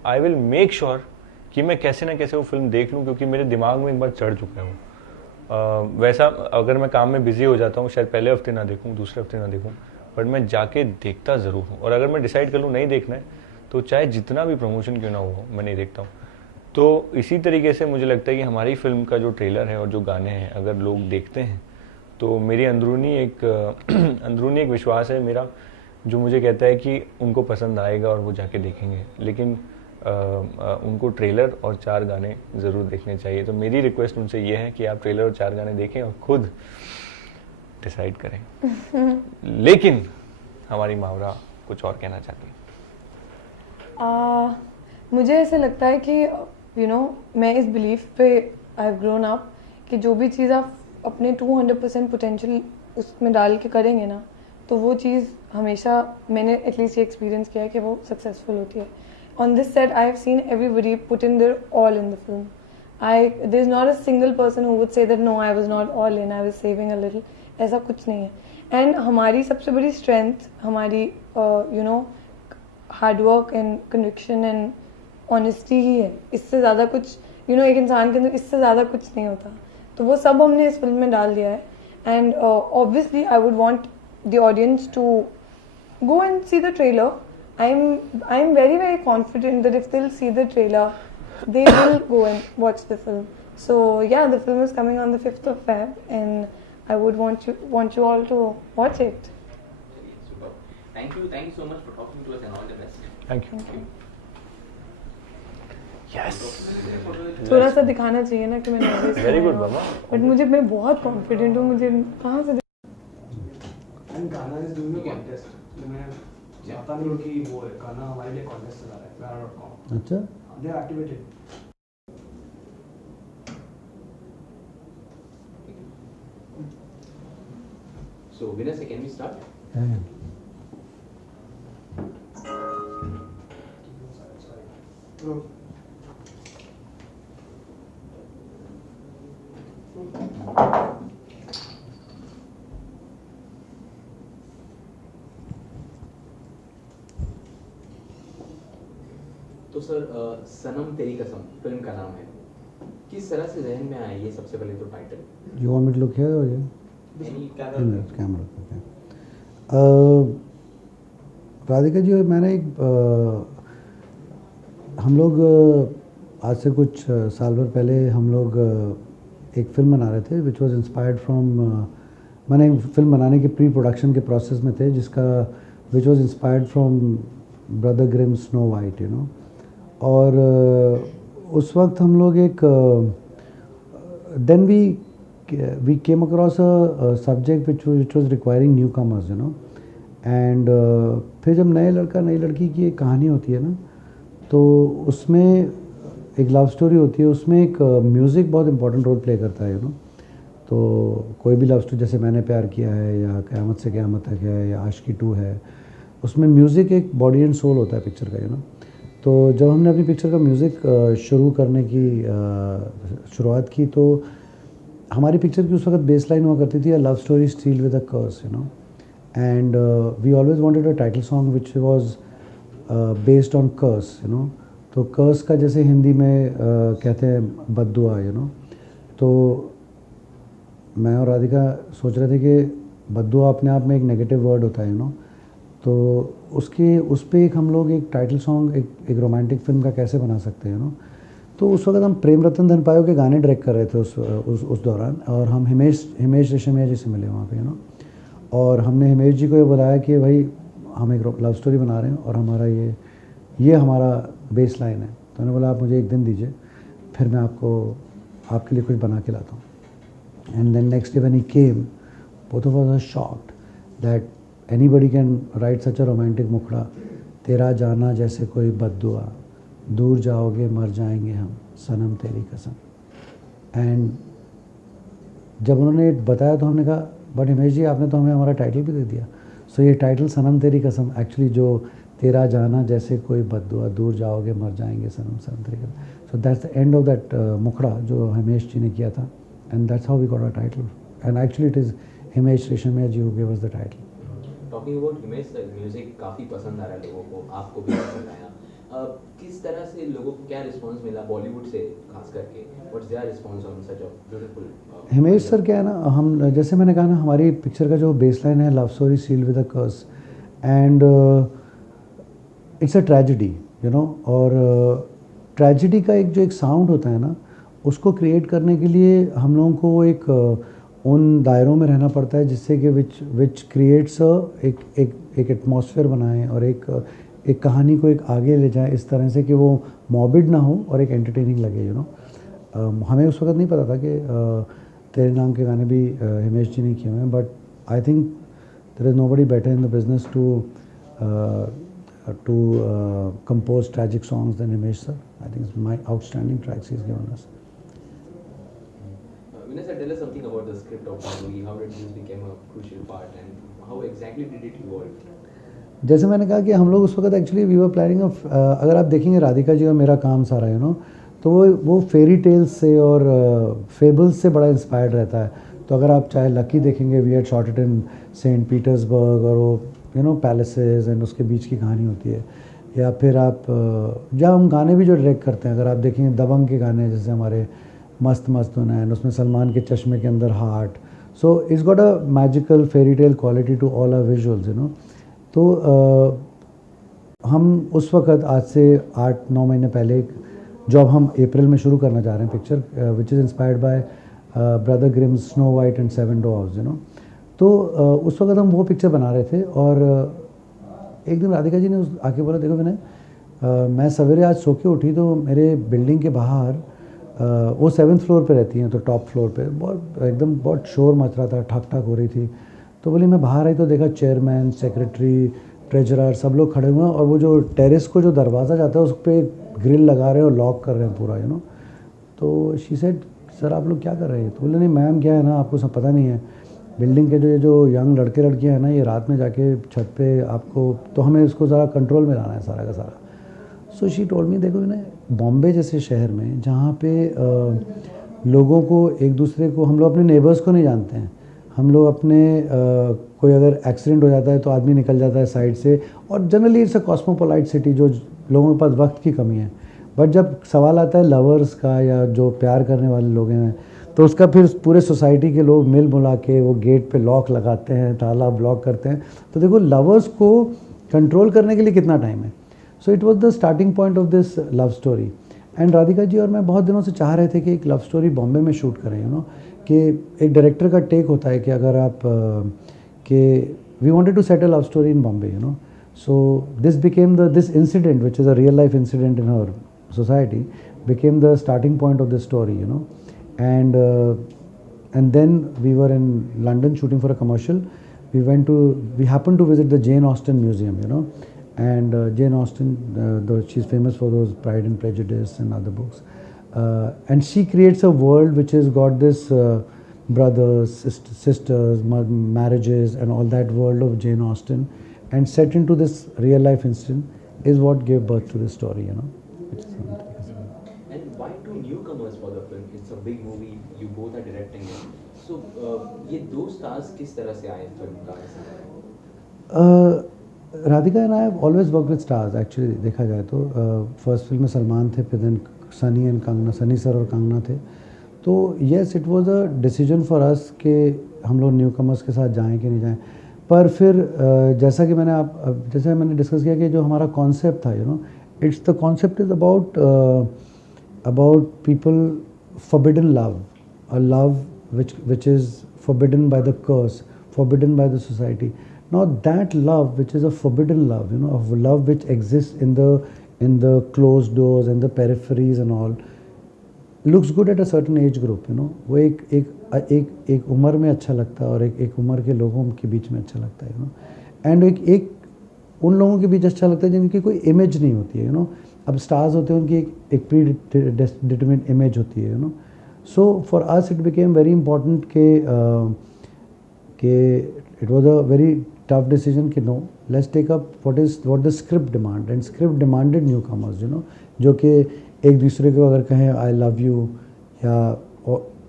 आई विल मेक श्योर कि मैं कैसे ना कैसे वो फिल्म देख लूँ, क्योंकि मेरे दिमाग में एक बार चढ़ चुका है वो. वैसा अगर मैं काम में बिजी हो जाता हूँ, शायद पहले हफ्ते ना देखूँ, दूसरे हफ्ते ना देखूँ, बट मैं जाके देखता ज़रूर हूँ. और अगर मैं डिसाइड कर लूँ नहीं देखना है, तो चाहे जितना भी प्रमोशन क्यों ना हो, मैं नहीं देखता हूँ. तो इसी तरीके से मुझे लगता है कि हमारी फिल्म का जो ट्रेलर है और जो गाने हैं अगर लोग देखते हैं, तो मेरी अंदरूनी एक विश्वास है मेरा, जो मुझे कहता है कि उनको पसंद आएगा और वो जाके देखेंगे. लेकिन उनको ट्रेलर और 4 गाने ज़रूर देखने चाहिए. तो मेरी रिक्वेस्ट उनसे ये है कि आप ट्रेलर और 4 गाने देखें और खुद डिसाइड करें. लेकिन हमारी मावरा कुछ और कहना चाहती है. मुझे ऐसे लगता है कि मैं इस बिलीफ पे आई हैव ग्रोन अप कि जो भी चीज़ आप अपने 200% पोटेंशियल उसमें डाल के करेंगे ना, तो वो चीज़ हमेशा, मैंने एटलीस्ट ये एक्सपीरियंस किया है कि वो सक्सेसफुल होती है. On this set I have seen everybody put in their all in the film. There is not a single person who would say that no I was not all in, I was saving a little. ऐसा कुछ नहीं है. And हमारी सबसे बड़ी strength हमारी hard work and conviction and honesty ही है. इससे ज़्यादा कुछ एक इंसान के अंदर इससे ज़्यादा कुछ नहीं होता. तो वो सब हमने इस फिल्म में डाल दिया है. And obviously I would want the audience to go and see the trailer. I'm very very confident that if they'll see the trailer, they will go and watch the film. So yeah, the film is coming on the 5th of Feb, and I would want you all to watch it. Super. Thank you so much for talking to us and all the best. Thank you. Yes, थोड़ा सा दिखाना चाहिए ना कि मैं nervous very हूँ. Good Baba. But मैं बहुत confident हूँ. मुझे कहाँ से गाना इज डूइंग अ कॉन्टेस्ट. तो मैं चाहता नहीं हूँ कि वो गाना हमारे लिए कॉन्टेस्ट चला रहा है Gaana.com. अच्छा, they are activated. So Vinay, can we start? है. तो सर सनम तेरी कसम फिल्म का नाम है, किस तरह से जहन में आया ये सबसे पहले तो title? You want me to look here or here? Any In this camera. Okay. Radhika ji, मैंने हम लोग आज से कुछ साल भर पहले हम लोग एक फ़िल्म बना रहे थे विच वाज इंस्पायर्ड फ्रॉम, मैंने फिल्म बनाने के प्री प्रोडक्शन के प्रोसेस में थे जिसका which was inspired from brother Grimm Snow White, you know. और उस वक्त हम लोग एक then we came across a subject which was requiring newcomers, you know. And फिर जब नए लड़का नई लड़की की एक कहानी होती है ना, तो उसमें एक लव स्टोरी होती है, उसमें एक म्यूज़िक बहुत इंपॉर्टेंट रोल प्ले करता है, यू नो। तो कोई भी लव स्टोरी, जैसे मैंने प्यार किया है या क़यामत से क़यामत तक है या आशिकी 2 है, उसमें म्यूज़िक एक बॉडी एंड सोल होता है पिक्चर का, यू नो। तो जब हमने अपनी पिक्चर का म्यूज़िक शुरू करने की शुरुआत की, तो हमारी पिक्चर की उस वक्त बेस लाइन हुआ करती थी, अ लव स्टोरी स्टील with a curse, you know. And we always wanted a title song which was based on curse, you know. तो कर्स का जैसे हिंदी में कहते हैं बद्दुआ, यू नो। तो मैं और राधिका सोच रहे थे कि बद्दुआ अपने आप में एक नेगेटिव वर्ड होता है, यू नो। तो उस पर एक हम लोग एक टाइटल सॉन्ग एक रोमांटिक फिल्म का कैसे बना सकते हैं, यू नो। तो उस वक्त हम प्रेम रतन धनपायो के गाने डायरेक्ट कर रहे थे उस दौरान, और हम हिमेश रेशमिया जी से मिले वहाँ पे, यू नो। और हमने हिमेश जी को ये बुलाया कि भाई हम एक लव स्टोरी बना रहे हैं और हमारा ये हमारा बेस लाइन है। तो उन्होंने बोला आप मुझे एक दिन दीजिए, फिर मैं आपके लिए कुछ बना के लाता हूँ। And then next day when he came, both of us were shocked that anybody can write such a romantic मुखड़ा, तेरा जाना जैसे कोई बद्दुआ, दूर जाओगे मर जाएंगे हम, सनम तेरी कसम। एंड जब उन्होंने बताया तो हमने कहा बट हिमेश जी आपने तो हमें हमारा टाइटल भी दे दिया। सो ये टाइटल सनम तेरी कसम एक्चुअली जो तेरा जाना जैसे कोई बद्दुआ, दूर जाओगे मर जाएंगे सनम सनम तेरी कसम। So that's the end of that मुखड़ा जो हिमेश जी ने किया था, and that's how we got a title. And actually it is Himesh Reshammiya ji who give us the title. Talking about Himesh sir, music काफ़ी पसंद आ रहा है लोगों को, आपको भी पसंद आया। किस तरह से लोगों को क्या रिस्पांस मिला बॉलीवुड से खास करके, what's their response on such a beautiful? Himesh sir क्या है ना, हम जैसे मैंने कहा ना, हमारी पिक्चर का जो बेसलाइन है love story sealed with a curse, and it's a tragedy, you know. और ट्रेजिडी का एक साउंड होता है ना, उसको क्रिएट करने के लिए हम लोगों को एक उन दायरों में रहना पड़ता है जिससे कि विच क्रिएट्स एक एटमॉस्फेयर बनाएं और एक कहानी को एक आगे ले जाएं इस तरह से कि वो मॉर्बिड ना हो और एक एंटरटेनिंग लगे, यू नो। हमें उस वक्त नहीं पता था कि तेरे नाम के गाने भी हिमेश जी ने किए हुए हैं, but I think there is nobody better in the business to compose tragic songs than Himesh sir. I think it's my outstanding tracks he's given us. Vinay sir, tell us something about the script of the movie. How did this become a crucial part and how exactly did it evolve? जैसे मैंने कहा कि हम लोग उस वक्त actually we were planning of, अगर आप देखेंगे राधिका जी और मेरा काम सारा, यू नो, तो वो फेरी टेल्स से और फेबल्स से बड़ा इंस्पायर्ड रहता है। तो अगर आप चाहे लकी देखेंगे, we had shot it in Saint Petersburg, और वो यू नो पैलेसेस एंड उसके बीच की कहानी होती है। या फिर आप जब हम गाने भी जो डायरेक्ट करते हैं, अगर आप देखेंगे दबंग के गाने जैसे हमारे मस्त मस्त होना है, उसमें सलमान के चश्मे के अंदर heart, so it's got a magical fairy tale quality to all our visuals, you know. तो हम उस वक्त आज से 8-9 महीने पहले एक जॉब हम अप्रैल में शुरू करना चाह रहे हैं picture which is inspired by brother Grimes snow white and 7 dogs, you know. तो उस वक्त हम वो पिक्चर बना रहे थे, और एक दिन राधिका जी ने आके बोला देखो विनय, मैं सवेरे आज सो के उठी तो मेरे बिल्डिंग के बाहर वो 7th फ्लोर पे रहती हैं, तो टॉप फ्लोर पे बहुत शोर मच रहा था, ठक ठक हो रही थी। तो बोली मैं बाहर आई तो देखा चेयरमैन, सेक्रेटरी, ट्रेजरर सब लोग खड़े हुए हैं, और वो जो टेरेस को जो दरवाज़ा जाता है उस पर ग्रिल लगा रहे हैं और लॉक कर रहे हैं पूरा, यू नो। तो शी सेड सर आप लोग क्या कर रहे हैं? तो बोले नहीं मैम क्या है ना, आपको सब पता नहीं है, बिल्डिंग के जो यंग लड़के लड़कियां हैं ना, ये रात में जाके छत पे आपको, तो हमें इसको ज़रा कंट्रोल में लाना है सारा का सारा। सो शी टोल्ड मी देखो ना, बॉम्बे जैसे शहर में जहाँ पे लोगों को एक दूसरे को, हम लोग अपने नेबर्स को नहीं जानते हैं, हम लोग अपने कोई अगर एक्सीडेंट हो जाता है तो आदमी निकल जाता है साइड से, और जनरली इट्स अ कॉस्मोपोलाइट सिटी जो लोगों के पास वक्त की कमी है। बट जब सवाल आता है लवर्स का या जो प्यार करने वाले लोग हैं, तो उसका फिर पूरे सोसाइटी के लोग मिल मिला के वो गेट पे लॉक लगाते हैं, ताला ब्लॉक करते हैं। तो देखो लवर्स को कंट्रोल करने के लिए कितना टाइम है। So it was the starting point of this love story, and Radhika ji और मैं बहुत दिनों से चाह रहे थे कि एक लव स्टोरी बॉम्बे में शूट करें, यू नो, कि एक डायरेक्टर का टेक होता है कि अगर आप कि we wanted to set a love story in Bombay, you know. So this became this incident which is a real life incident in our society became the starting point of the story, you know. And then we were in London shooting for a commercial. We happened to visit the Jane Austen Museum, you know. And Jane Austen, she's famous for those Pride and Prejudice and other books. And she creates a world which has got this brothers, sisters, marriages and all that world of Jane Austen, and set into this real life incident is what gave birth to this story, you know. And why two newcomers for the film? It's a big movie. You both are directing it. So ये दो stars किस तरह से आए film का ऐसा? Radhika and I have always work with stars actually. देखा जाए तो फर्स्ट फिल्म में सलमान थे, फिर then Sunny and Kangana, Sunny sir और कंगना थे. तो yes, it was a decision for us कि हम लोग न्यू कमर्स के साथ जाएं कि नहीं जाएं. पर फिर जैसा कि मैंने डिस्कस किया कि जो हमारा कॉन्सेप्ट था, you know, it's the concept is about people forbidden love, a love which is forbidden by the curse, forbidden by the society. Now that love which is a forbidden love, you know, of love which exists in the closed doors and the peripheries and all, looks good at a certain age group, you know. वो एक उम्र में अच्छा लगता है और एक उम्र के लोगों के बीच में अच्छा लगता है, you know. And एक उन लोगों के बीच अच्छा लगता है जिनकी कोई इमेज नहीं होती है, यू नो. अब स्टार्स होते हैं, उनकी एक प्री डिटरमिन्ड इमेज होती है, you know. So for us it became very important कि it was a very tough decision कि no, let's take up what the script demand, and script demanded newcomers, you know, जो कि एक दूसरे को अगर कहें आई लव यू या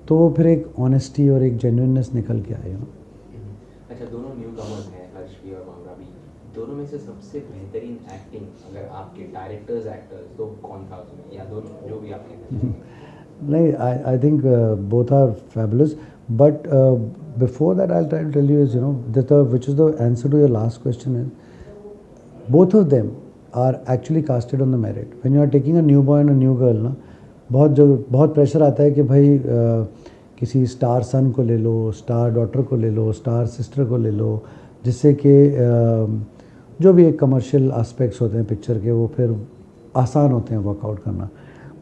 तो वो फिर एक ऑनेस्टी और एक जेन्युइननेस निकल के आए, यू नो. अच्छा, दोनों न्यू कमर्स हैं, हर्षवी और मामराबी. दोनों में से सबसे बेहतरीन एक्टिंग अगर आपके डायरेक्टर्स एक्टर्स तो कौन था उसमें, या दोनों जो भी आप कहते हैं? नहीं, I think both are fabulous, but before that I try to tell you is, you know, which is the answer to your last question is both of them are actually casted on the merit. When you are taking a new boy and a new girl ना, बहुत pressure आता है कि भाई किसी star सन को ले लो, star daughter को ले लो, स्टार सिस्टर को ले लो, जिससे कि जो भी एक कमर्शियल एस्पेक्ट्स होते हैं पिक्चर के वो फिर आसान होते हैं वर्कआउट करना.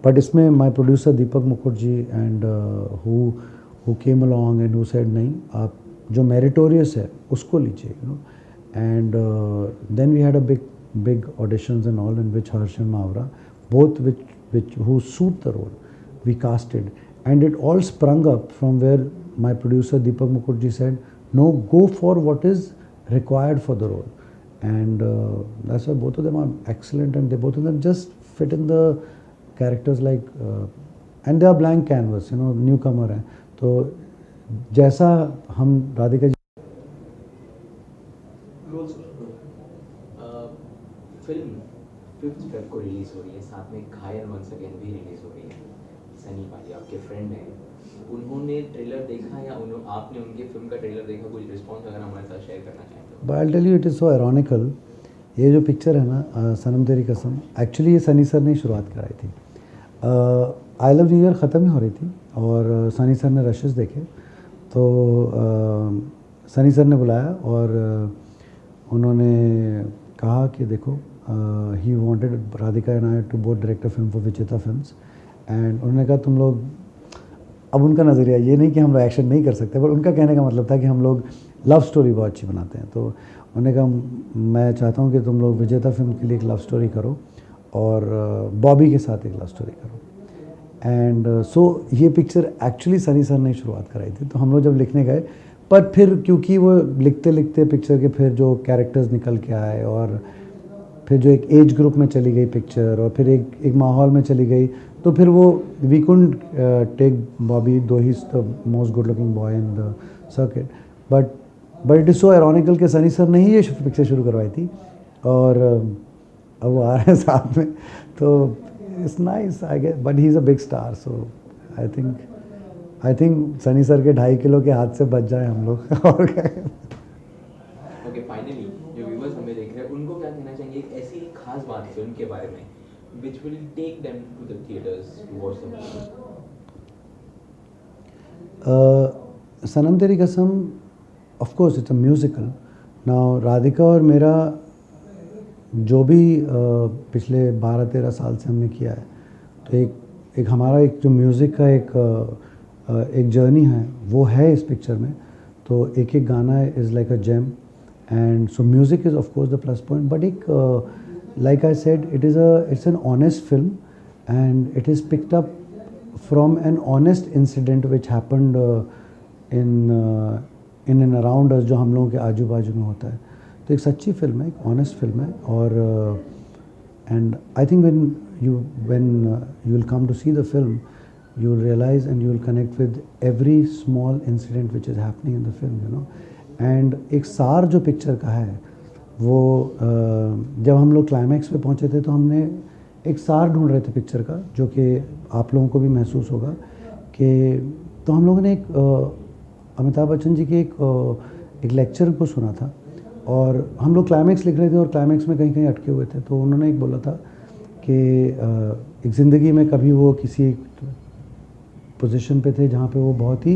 बट इसमें my producer Deepak Mukherjee and who came along and who said नहीं, आप जो मेरिटोरियस है उसको लीजिए, you know. And then we had a big auditions and all in which Harsh and Mawra, both which who suit the role, we casted, and it all sprung up from where my producer Deepak Mukherjee said, no, go for what is required for the role. And that's why both of them are excellent, and they both of them just fit in the characters like and they are blank canvas, you know, newcomer हैं. तो जैसा हम Radhika ji film 5th Feb को release हो रही है, साथ में घायल वंस अगेन भी रिलीज हो रही है. सनी पाजी आपके फ्रेंड हैं, उन्होंने ट्रेलर देखा या आपने उनके फिल्म का ट्रेलर देखा? कुछ रिस्पॉन्स अगर हमारे साथ शेयर करना चाहें तो. But I tell you, it is so ironical. ये जो पिक्चर है ना, सनम तेरी कसम, एक्चुअली ये सनी सर ने शुरुआत कराई थी. आई लव न्यू ईयर ख़त्म ही हो रही थी और सनी सर ने रशेस देखे, तो सनी सर ने बुलाया और उन्होंने कहा कि देखो, he wanted Radhika and I to both direct a film for Vijeta Films. And उन्होंने कहा तुम लोग, अब उनका नज़रिया ये नहीं कि हम लोग एक्शन नहीं कर सकते, पर उनका कहने का मतलब था कि हम लोग लव स्टोरी बहुत अच्छी बनाते हैं. तो उन्होंने कहा मैं चाहता हूँ कि तुम लोग विजेता फिल्म के लिए एक लव स्टोरी करो और बॉबी के साथ एक लव स्टोरी करो. एंड सो ये पिक्चर एक्चुअली सनी सर ने शुरुआत कराई थी. तो हम लोग जब लिखने गए, पर फिर क्योंकि वो लिखते लिखते पिक्चर के फिर जो कैरेक्टर्स निकल के आए और फिर जो एक एज ग्रुप में चली गई पिक्चर और फिर एक माहौल में चली गई, तो फिर वो वी कुडंट टेक बॉबी, दो he is the most good looking boy in the circuit. But it is so ironical कि सनी सर ने ही ये पिक्चर शुरू करवाई थी और अब वो आ रहे हैं साथ में. तो it's nice, I guess, but he is a big star, so I think Sunny sir के 2.5 किलो के हाथ से बच जाए हम लोग. और क्या. ओके, फाइनली जो व्यूअर्स हमें देख रहे हैं उनको क्या कहना चाहेंगे, एक ऐसी खास बात फिल्म के बारे में which will take them to the theaters to watch the movie? सनम तेरी कसम, of course it's a musical. Now Radhika और मेरा जो भी पिछले 12-13 साल से हमने किया है, तो एक हमारा एक जो म्यूज़िक का एक जर्नी है वो है इस पिक्चर में. तो एक एक गाना is like a gem, and so music is of course the plus point. But एक like I said, it's an honest film, and it is picked up from an honest incident which happened in and around us, जो हम लोगों के आजू बाजू में होता है. तो एक सच्ची फिल्म है, एक honest फिल्म है. और and I think when you will come to see the film, you will realize and you will connect with every small incident which is happening in the film, you know. And एक सार जो picture का है वो जब हम लोग climax पे पहुंचे थे तो हमने एक सार ढूंढ रहे थे पिक्चर का, जो कि आप लोगों को भी महसूस होगा कि तो हम लोगों ने एक अमिताभ बच्चन जी के एक लेक्चर को सुना था, और हम लोग क्लाइमैक्स लिख रहे थे और क्लाइमैक्स में कहीं कहीं अटके हुए थे. तो उन्होंने एक बोला था कि एक ज़िंदगी में कभी वो किसी पोजीशन पे थे जहाँ पे वो बहुत ही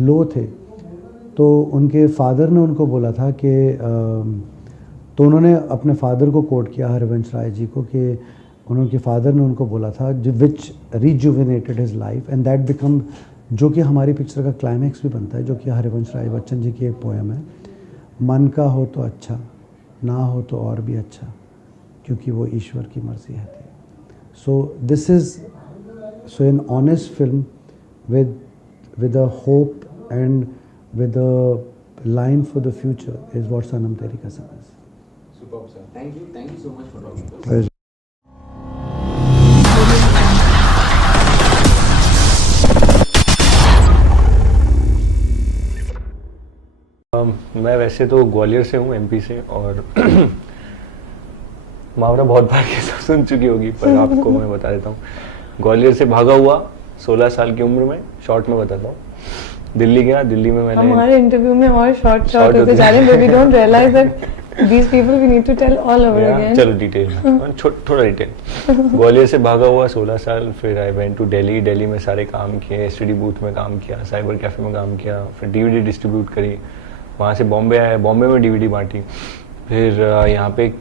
लो थे, तो उनके फादर ने उनको बोला था कि तो उन्होंने अपने फादर को कोट किया, हरिवंश राय जी को, कि उनके फादर ने उनको बोला था which rejuvenated his life, and that become, जो कि हमारी पिक्चर का क्लाइमैक्स भी बनता है, जो कि हरिवंश राय बच्चन जी की एक पोएम है. मन का हो तो अच्छा, ना हो तो और भी अच्छा, क्योंकि वो ईश्वर की मर्जी है. So this is so an honest film with a hope and with a line for the future is what Sanam Teri Kasam is. Superb, sir. Thank you so much for talking to us. Pleasure. मैं वैसे तो ग्वालियर से हूँ, MP से, और मुहावरा बहुत बार के सुन चुकी होगी, पर आपको मैं बता देता हूँ. ग्वालियर से भागा हुआ 16 साल की उम्र में, शॉर्ट में बताता हूँ. दिल्ली गया, दिल्ली में मैंने, हमारे इंटरव्यू में और शॉर्ट होते जा रहे हैं, but we don't realize that these people we need to tell all over again. चलो डिटेल में, थोड़ा डिटेल. ग्वालियर से भागा हुआ 16 साल, फिर I went to Delhi. Delhi में सारे काम किए, एसटीडी बूथ में काम किया, साइबर कैफे में काम किया, फिर डीवीडी डिस्ट्रीब्यूट करी. वहाँ से बॉम्बे आया, बॉम्बे में डीवीडी बांटी. फिर यहाँ पे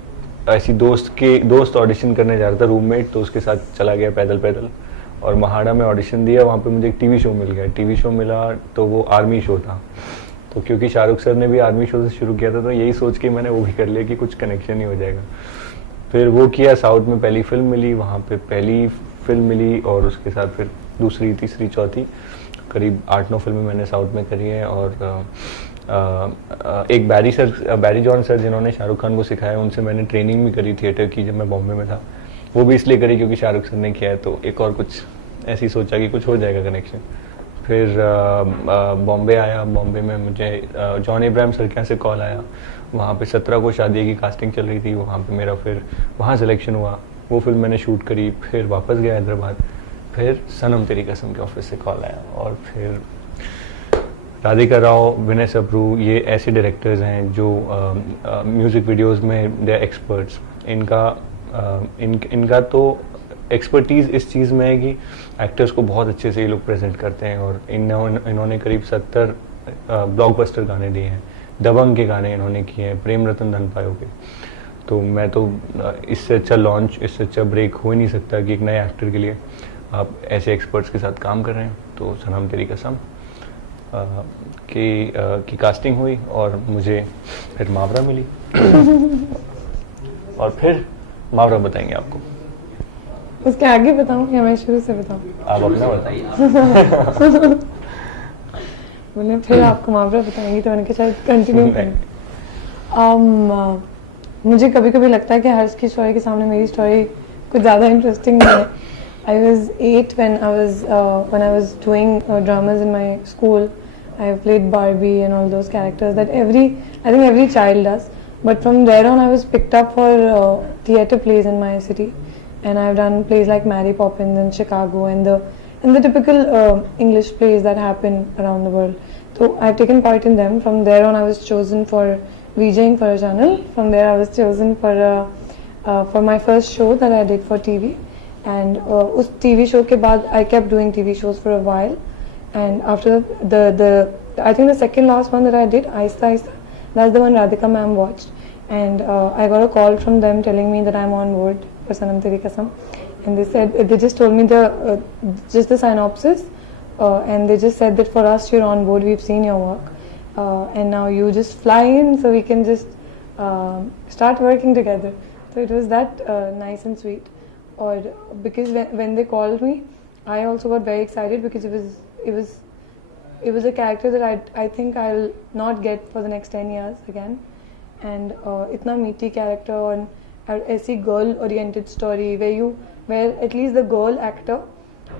ऐसी दोस्त ऑडिशन करने जा रहा था, रूममेट, तो उसके साथ चला गया पैदल, और महाड़ा में ऑडिशन दिया. वहाँ पे मुझे एक टीवी शो मिल गया. टीवी शो मिला तो वो आर्मी शो था. तो क्योंकि शाहरुख सर ने भी आर्मी शो से शुरू किया था, तो यही सोच के मैंने वो भी कर लिया कि कुछ कनेक्शन ही हो जाएगा. फिर वो किया. साउथ में पहली फिल्म मिली, वहाँ पे पहली फिल्म मिली, और उसके साथ फिर दूसरी, तीसरी, चौथी, करीब 8-9 फिल्में मैंने साउथ में करी हैं. और एक बैरी जॉन सर जिन्होंने शाहरुख खान को सिखाया, उनसे मैंने ट्रेनिंग भी करी थिएटर की जब मैं बॉम्बे में था. वो भी इसलिए करी क्योंकि शाहरुख सर ने किया है, तो एक और कुछ ऐसी सोचा कि कुछ हो जाएगा कनेक्शन. फिर बॉम्बे आया. बॉम्बे में मुझे जॉन इब्राहिम सर के यहाँ से कॉल आया. वहाँ पे 17 को शादी की कास्टिंग चल रही थी. वहाँ पे मेरा फिर वहाँ सिलेक्शन हुआ. वो फिल्म मैंने शूट करी. फिर वापस गया हैदराबाद. फिर सनम तेरी कसम के ऑफिस से कॉल आया. और फिर राधिका राव, विनय सबरू, ये ऐसे डायरेक्टर्स हैं जो म्यूज़िक वीडियोज़ में दे आर एक्सपर्ट्स. इनका तो एक्सपर्टीज़ इस चीज़ में है कि एक्टर्स को बहुत अच्छे से ये लोग प्रेजेंट करते हैं. और इन्होंने करीब 70 ब्लॉकबस्टर गाने दिए हैं. दबंग के गाने इन्होंने किए हैं, प्रेम रतन धन पायो के. तो मैं तो इससे अच्छा लॉन्च, इससे अच्छा ब्रेक हो ही नहीं सकता कि एक नए एक्टर के लिए आप ऐसे एक्सपर्ट्स के साथ काम कर रहे हैं. तो सनम तेरी कसम की कास्टिंग हुई, और मुझे फिर मुहावरा मिली. और फिर मुहावरा बताएंगे आपको. उसके आगे बताऊं या मैं शुरू से बताऊं? आप अपना बताइए. बोले फिर आपको मुहावरा बताएंगी, तो मैंने कहा शायद कंटिन्यू करें. मुझे कभी कभी लगता है कि हर्ष की स्टोरी के सामने मेरी स्टोरी कुछ ज़्यादा इंटरेस्टिंग नहीं है. I was 8 when I was doing dramas in my school. I played Barbie and all those characters that I think every child does. But from there on, I was picked up for theatre plays in my city, and I've done plays like Mary Poppins in Chicago and the typical English plays that happen around the world. So I've taken part in them. From there on, I was chosen for VJing for a channel. From there, I was chosen for my first show that I did for TV. And उस TV show के बाद I kept doing TV shows for a while, and after the I think the second last one that I did, Aista Aista, that's the one Radhika ma'am watched, and I got a call from them telling me that I'm on board for Sanam Teri Kasam, and they just told me just the synopsis, and they just said that for us you're on board, we've seen your work, and now you just fly in so we can just start working together. So it was that nice and sweet. Or because when they called me, I also got very excited because it was a character that I think I'll not get for the next 10 years again. And itna meaty character and ऐसी girl oriented story where at least the girl actor,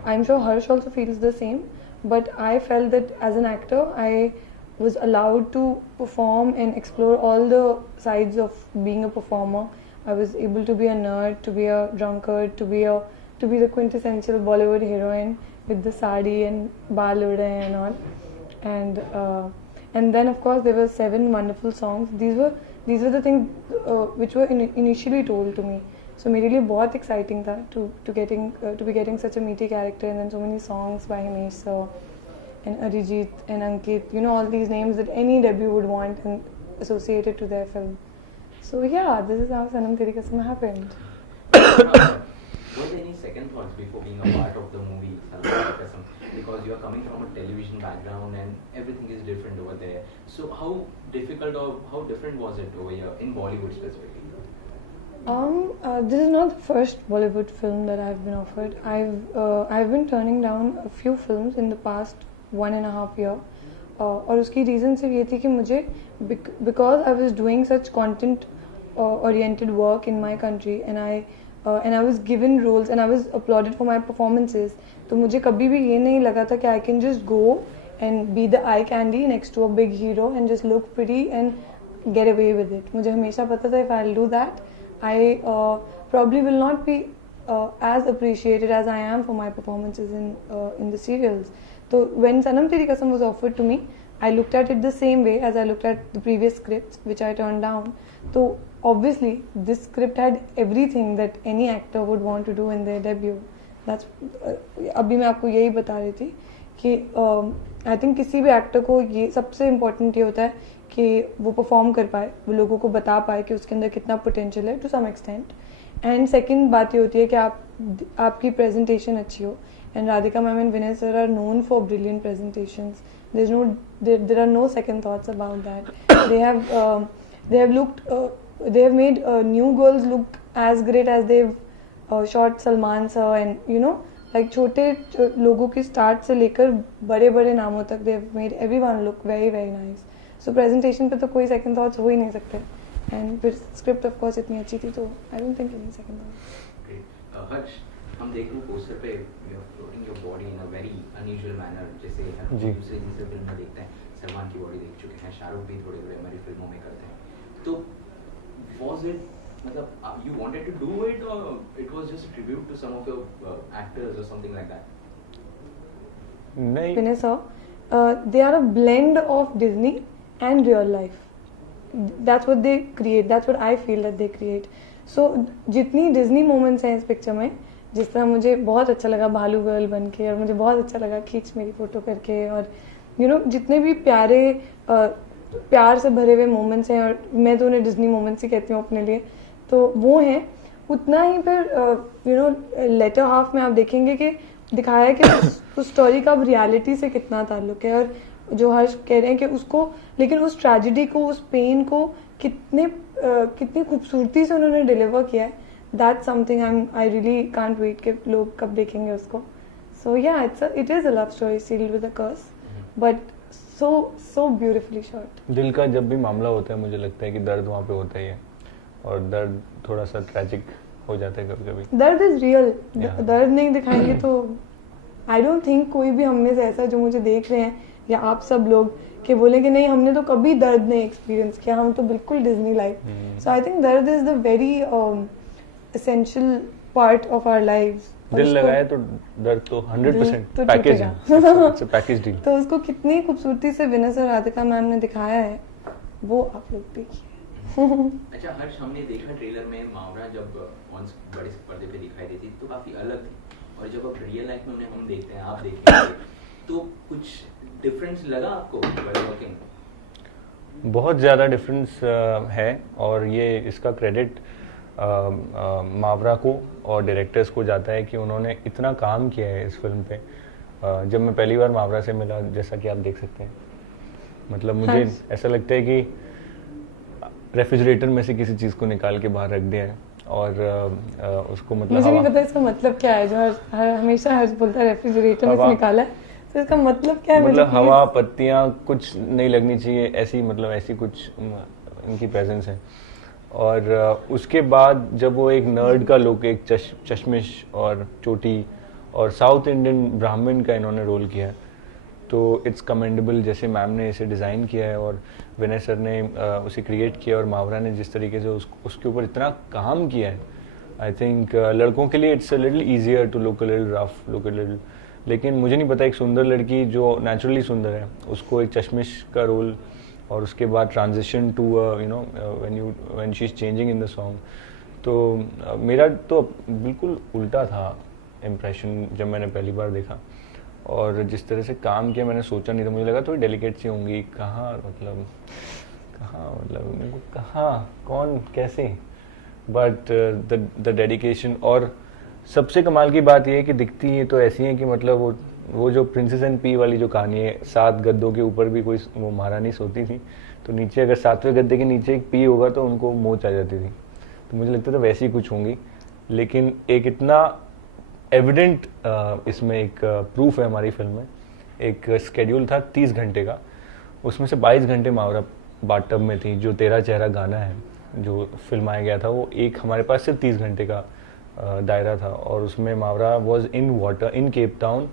I'm sure Harsh also feels the same, but I felt that as an actor I was allowed to perform and explore all the sides of being a performer. I was able to be a nerd, to be a drunkard, to be the quintessential Bollywood heroine with the sari and baal ude and all. And then of course there were 7 wonderful songs. These were the things which were initially told to me. So मेरे लिए बहुत exciting था to be getting such a meaty character, and then so many songs by Himesh sir and Arijit and Ankit, you know, all these names that any debut would want and associated to their film. So yeah, this is how Sanam Teri Kasam happened. Were there any second thoughts before being a part of the movie Sanam Teri Kasam? Because you are coming from a television background and everything is different over there. So how difficult or how different was it over here in Bollywood specifically? This is not the first Bollywood film that I've been offered. I've been turning down a few films in the past 1.5 years. और उसकी reason सिर्फ ये थी कि मुझे because I was doing such content oriented work in my country and I was given roles and I was applauded for my performances, तो मुझे कभी भी ये नहीं लगा था कि I can just go and be the eye candy next to a big hero and just look pretty and get away with it. मुझे हमेशा पता था if I'll do that, I probably will not be as appreciated as I am for my performances in the serials. So when Sanam Teri Kasam was offered to me, I looked at it the same way as I looked at the previous scripts, which I turned down. So obviously, this script had everything that any actor would want to do in their debut. That's अभी मैं आपको यही बता रही थी कि I think किसी भी एक्टर को ये सबसे इम्पोर्टेंट ये होता है कि वो परफॉर्म कर पाए, वो लोगों को बता पाए कि उसके अंदर कितना पोटेंशियल है to some extent. And second बात ये होती है कि आपकी प्रेजेंटेशन अच्छी हो. And Radhika ma'am and Vinay sir are known for brilliant presentations. There are no second thoughts about that. They have made new girls look as great as they've shot Salman sir, and you know, like छोटे लोगों की start से लेकर बड़े नामों तक they've made everyone look very very nice. So presentation पे तो कोई second thoughts हो ही नहीं सकते. And फिर script of course इतनी अच्छी थी तो I don't think any second thoughts. Great. Harsh, हम देख रहे हैं पोस्टर पे you are floating your body in a very unusual manner, जैसे हम दूसरे फिल्म में देखते हैं. सलमान की बॉडी देख चुके हैं, शाहरुख भी थोड़े हमारी फिल्मों में करते हैं. तो वाज इट मतलब you wanted to do it और it was just a tribute to some of your actors और समथिंग लाइक दैट? नहीं, Vinay sir, they are a blend of Disney and real life. That's what they create. That's what I feel that they create. So जितनी Disney moments हैं इस picture में, जिस तरह मुझे बहुत अच्छा लगा भालू गर्ल बन के, और मुझे बहुत अच्छा लगा खींच मेरी फोटो करके, और यू नो जितने भी प्यार से भरे हुए मोमेंट्स हैं, और मैं तो उन्हें डिज्नी मोमेंट्स ही कहती हूँ अपने लिए, तो वो हैं. उतना ही फिर यू नो लेटर हाफ में आप देखेंगे कि दिखाया है कि उस स्टोरी का अब रियलिटी से कितना ताल्लुक है, और जो हर्ष कह रहे हैं कि उसको, लेकिन उस ट्रेजिडी को, उस पेन को कितनी खूबसूरती से उन्होंने डिलीवर किया है. That's something I really can't wait कि लोग कब देखेंगे उसको. So yeah, it is a love story sealed with a curse, but so beautifully shot. दिल का जब भी मामला होता है मुझे लगता है कि दर्द वहाँ पे होता ही है, और दर्द थोड़ा सा ट्रैजिक हो जाता है कभी कभी. दर्द इज रियल. दर्द नहीं दिखाएंगे तो आई डोंट थिंक कोई भी हम में से ऐसा जो मुझे देख रहे हैं या आप सब लोग कि बोले कि नहीं हमने तो कभी दर्द नहीं एक्सपीरियंस किया, हम तो बिल्कुल Disney life. So I think दर्द is the very essential part of our lives. दिल लगाए तो दर्द तो 100% पैकेज है. It's a package deal. तो उसको कितनी खूबसूरती से विनय सर राधिका मैम ने दिखाया है, वो आप लोग देखिए. अच्छा हर्ष, हमने देखा ट्रेलर में मावरा जब ऑन बड़े पर्दे पे दिखाई देती तो काफी अलग थी, और जब अब रियल लाइफ में उन्हें हम देखते हैं, आप देखेंगे, तो कुछ डिफरेंस लगा आपको वर्किंग? बहुत ज़्यादा डिफरेंस है, और ये इसका क्रेडिट मावरा को और डायरेक्टर्स को जाता है कि उन्होंने इतना काम किया है इस फिल्म पे। जब मैं पहली बार मावरा से मिला, जैसा कि आप देख सकते हैं, मतलब मुझे ऐसा लगता है कि रेफ्रिजरेटर में से किसी चीज़ को निकाल के बाहर रख दिया है, और उसको मतलब मुझे नहीं पता इसका मतलब क्या है, जो हमेशा हर्ष बोलता है रेफ्रिजरेटर में से निकाला है, तो इसका मतलब क्या है? मतलब हवा, पत्तियाँ कुछ नहीं लगनी चाहिए, ऐसी मतलब ऐसी कुछ इनकी प्रेजेंस है। और उसके बाद जब वो एक नर्ड का लुक, एक चश्मिश और चोटी और साउथ इंडियन ब्राह्मण का इन्होंने रोल किया है, तो इट्स कमेंडेबल जैसे मैम ने इसे डिज़ाइन किया है और विनय सर ने उसे क्रिएट किया, और मावरा ने जिस तरीके से उसके ऊपर इतना काम किया है। आई थिंक लड़कों के लिए it's a little easier to look a little rough, look a little, लेकिन मुझे नहीं पता, एक सुंदर लड़की जो नेचुरली सुंदर है, उसको एक चश्मिश का रोल, और उसके बाद transition to you know when she is changing in the song. तो मेरा तो बिल्कुल उल्टा था इम्प्रेशन जब मैंने पहली बार देखा, और जिस तरह से काम किया मैंने सोचा नहीं था। मुझे लगा थोड़ी डेलिकेट सी होंगी, कहाँ मतलब कहाँ कौन कैसे, बट द डेडिकेशन। और सबसे कमाल की बात यह है कि दिखती है तो ऐसी है कि मतलब वो जो प्रिंसेस एंड पी वाली जो कहानी है, 7 गद्दों के ऊपर भी कोई वो महारानी सोती थी, तो नीचे अगर 7वें गद्दे के नीचे एक पी होगा तो उनको मोच आ जाती थी। तो मुझे लगता था वैसी ही कुछ होंगी, लेकिन एक इतना एविडेंट इसमें एक प्रूफ है हमारी फिल्म में। एक स्केड्यूल था 30 घंटे का, उसमें से 22 घंटे मावरा बाथटब में थी। जो तेरा चेहरा गाना है जो फिल्माया गया था, वो एक हमारे पास सिर्फ 30 घंटे का दायरा था, और उसमें Mawra was in water in Cape Town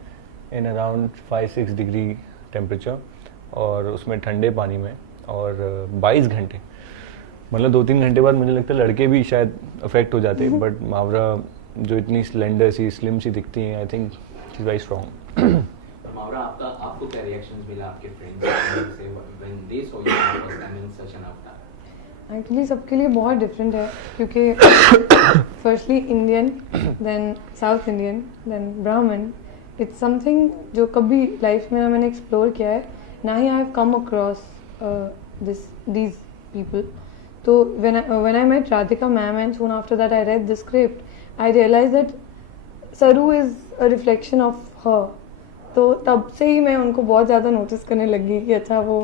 in around 5-6 degree temperature, और उसमें ठंडे पानी में, और 22 घंटे, मतलब 2-3 घंटे बाद मुझे लगता है लड़के भी शायद अफेक्ट हो जाते, बट मावरा जो इतनी स्लेंडर सी स्लिम सी दिखती हैं, I think she is very strong. Mawra, आपको क्या रिएक्शंस मिला आपके फ्रेंड्स से when they saw you first time in such an avatar? Actually सबके लिए बहुत डिफरेंट है, क्योंकि firstly Indian, then South Indian, then Brahmin. It's something जो कभी लाइफ में ना मैंने एक्सप्लोर किया है, ना ही I have come across these people. तो when I met Radhika ma'am and soon after that I read the script, I realized that Saru is a reflection of her. तो तब से ही मैं उनको बहुत ज़्यादा नोटिस करने लगी कि अच्छा वो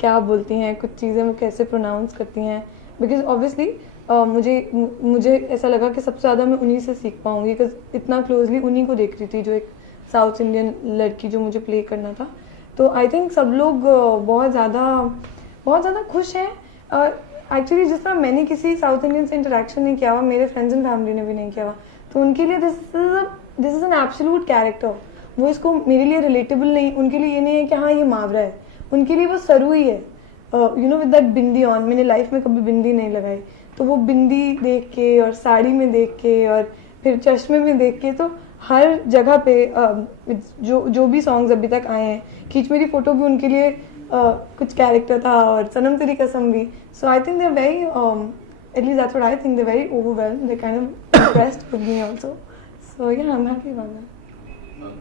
क्या बोलती हैं, कुछ चीज़ें वो कैसे प्रोनाउंस करती हैं, बिकॉज ऑब्वियसली मुझे ऐसा लगा कि सबसे ज़्यादा मैं उन्हीं से सीख पाऊँगी, बिकॉज इतना क्लोजली उन्हीं को देख रही थी, जो एक साउथ इंडियन लड़की जो मुझे प्ले करना था। तो आई थिंक सब लोग बहुत ज़्यादा खुश हैं। एक्चुअली जिस तरह मैंने किसी साउथ इंडियन से इंटरेक्शन नहीं किया हुआ, मेरे फ्रेंड्स एंड फैमिली ने भी नहीं किया हुआ, तो उनके लिए this is an absolute character. वो इसको मेरे लिए रिलेटेबल नहीं, उनके लिए ये नहीं है कि हाँ ये मावरा है, उनके लिए वो सरू ही है, you no, with that bindi on. मैंने लाइफ में कभी बिंदी नहीं लगाई, तो वो बिंदी देख के और साड़ी में देख के और फिर चश्मे में देख के, तो हर जगह पे जो भी सॉन्ग्स अभी तक आए हैं, खींच मेरी फोटो भी उनके लिए कुछ कैरेक्टर था, और सनम तेरी कसम भी। So I think they are very, at least that's what I think, they're very overwhelmed, they're kind of impressed with me also. So yeah, I'm happy about that.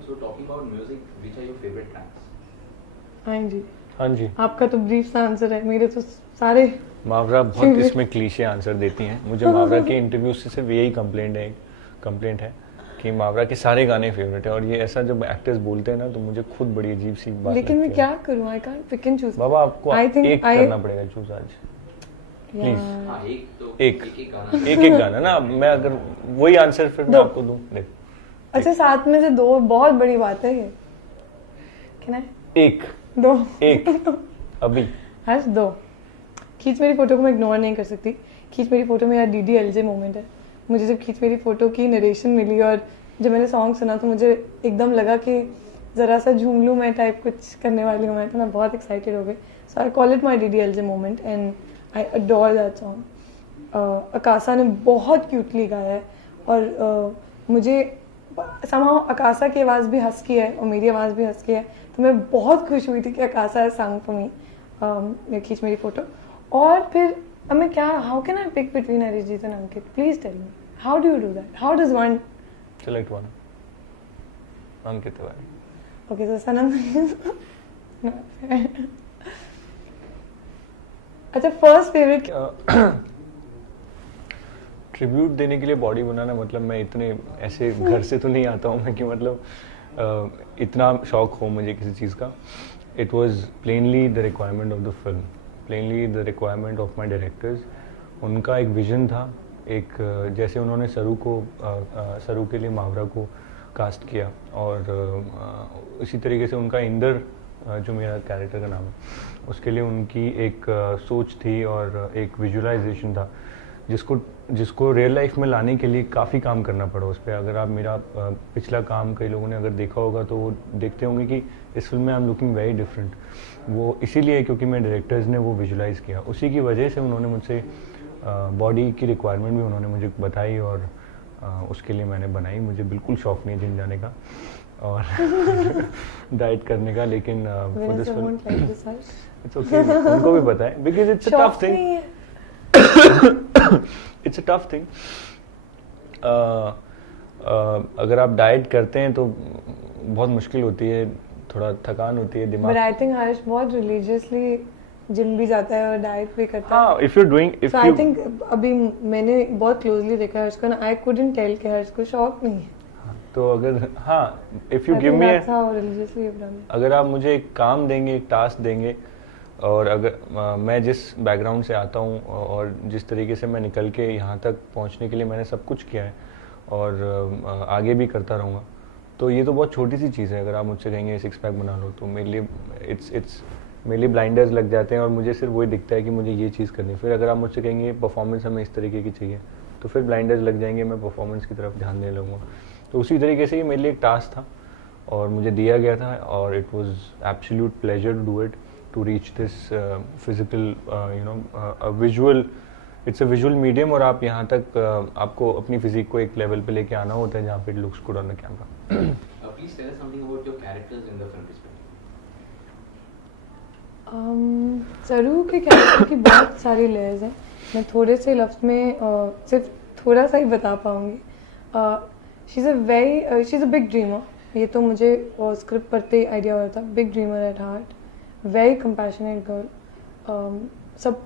So talking about music, which are your favorite tracks? हाँ जी, जी, आपका तो brief सा answer है, मेरे तो सारे। मावरा बहुत इसमें क्लीशे आंसर देती हैं। मुझे मावरा के इंटरव्यू से सिर्फ यही कंप्लेंट है कि मावरा के सारे गाने फेवरेट है, और ये ऐसा जब एक्टर्स बोलते हैं ना, तो मुझे खुद बड़ी अजीब सी बात लेकिन मैं लगती है। क्या करूँ, I can't pick and choose. बाबा आपको एक करना पड़ेगा चूज आज, प्लीज। हाँ, एक गाना ना, मैं अगर वही आंसर फिर मैं आपको दूं, देख। अच्छा, 7 में से 2 बहुत बड़ी बात है ये। क्या एक 2 अभी हर्ष 2। खींच मेरी फोटो को मैं इग्नोर नहीं कर सकती। खींच मेरी फोटो मेरा DDLJ मोमेंट है। मुझे जब खींच मेरी फोटो की नरेशन मिली और जब मैंने सॉन्ग सुना, तो मुझे एकदम लगा कि ज़रा सा झूम लूँ मैं, टाइप कुछ करने वाली हूँ मैं, तो मैं बहुत एक्साइटेड हो गई। So I call it my DDLJ moment and I adore that song. Akasa ने बहुत क्यूटली गाया है, और मुझे somehow अकासा की आवाज़ भी हस्की है और मेरी आवाज़ भी हस्की है, तो मैं बहुत खुश हुई थी कि अकासा है सॉन्ग फॉर मी, खींच मेरी फोटो। और फिर अब मैं क्या, how can I pick between Arijit and Ankit? Please tell me. How do you do that? How does one? Select one. Ankit Tiwari. Okay, so Sanam. No. अच्छा, first favorite. Tribute देने के लिए body बनाना मतलब मैं इतने ऐसे घर से तो नहीं आता हूँ मैं कि मतलब इतना शौक हो मुझे किसी चीज़ का. It was plainly the requirement of the film, plainly the requirement of my directors. उनका एक विजन था, एक जैसे उन्होंने सरू के लिए मावरा को कास्ट किया और इसी तरीके से उनका इंदर जो मेरा कैरेक्टर का नाम है उसके लिए उनकी एक सोच थी और एक विजुअलाइजेशन था जिसको रियल लाइफ में लाने के लिए काफ़ी काम करना पड़ा उस पर. अगर आप मेरा पिछला काम कई लोगों ने अगर देखा होगा तो वो देखते होंगे कि इस फिल्म में I am looking very different. वो इसीलिए क्योंकि मेरे डायरेक्टर्स ने वो विजुलाइज किया, उसी की वजह से उन्होंने मुझसे बॉडी की रिक्वायरमेंट भी उन्होंने मुझे बताई और उसके लिए मैंने बनाई. मुझे बिल्कुल शौक नहीं है जिम जाने का और डाइट करने का, लेकिन for this film it's okay. उनको भी पता है because it's a tough thing. It's a tough thing. अगर आप डाइट करते हैं तो बहुत मुश्किल होती है, थोड़ा थकान होती है दिमाग. But I think हर्ष बहुत religiously जिम भी जाता है और डाइट भी करता है. हाँ, if you're doing, if so you, I think अभी मैंने बहुत क्लोजली देखा है हर्ष को ना, I couldn't tell कि हर्ष को शौक नहीं है. तो अगर हाँ, if you I give think me that's how religiously you've done it. अगर आप मुझे एक काम देंगे, एक टास्क देंगे और अगर मैं जिस बैकग्राउंड से आता हूँ और जिस तरीके से मैं निकल के यहाँ तक पहुँचने के लिए मैंने सब कुछ किया है और आगे भी करता रहूँगा, तो ये तो बहुत छोटी सी चीज़ है. अगर आप मुझसे कहेंगे सिक्स पैक बना लो तो मेरे लिए मेरे लिए ब्लाइंडर्स लग जाते हैं और मुझे सिर्फ वही दिखता है कि मुझे ये चीज़ करनी है. फिर अगर आप मुझसे कहेंगे परफॉर्मेंस हमें इस तरीके की चाहिए तो फिर ब्लाइंडर्स लग जाएंगे, मैं परफॉर्मेंस की तरफ ध्यान देने लगूँगा. तो उसी तरीके से ये मेरे लिए एक टास्क था और मुझे दिया गया था और it was absolute pleasure to do it, to reach this physical visual. It's a visual medium और आप यहाँ तक आपको अपनी फिजिक को एक लेवल पे लेके आना होता है जहाँ पे it looks good on the camera. Please tell us something about your characters in the film. सरू के कैरेक्टर की बहुत सारी लेयर्स हैं. मैं थोड़े से लफ्ज़ में सिर्फ थोड़ा सा ही बता पाऊँगी. She is a big dreamer. ये तो मुझे स्क्रिप्ट पढ़ते ही आइडिया हो रहा था. Big dreamer at heart, very compassionate girl.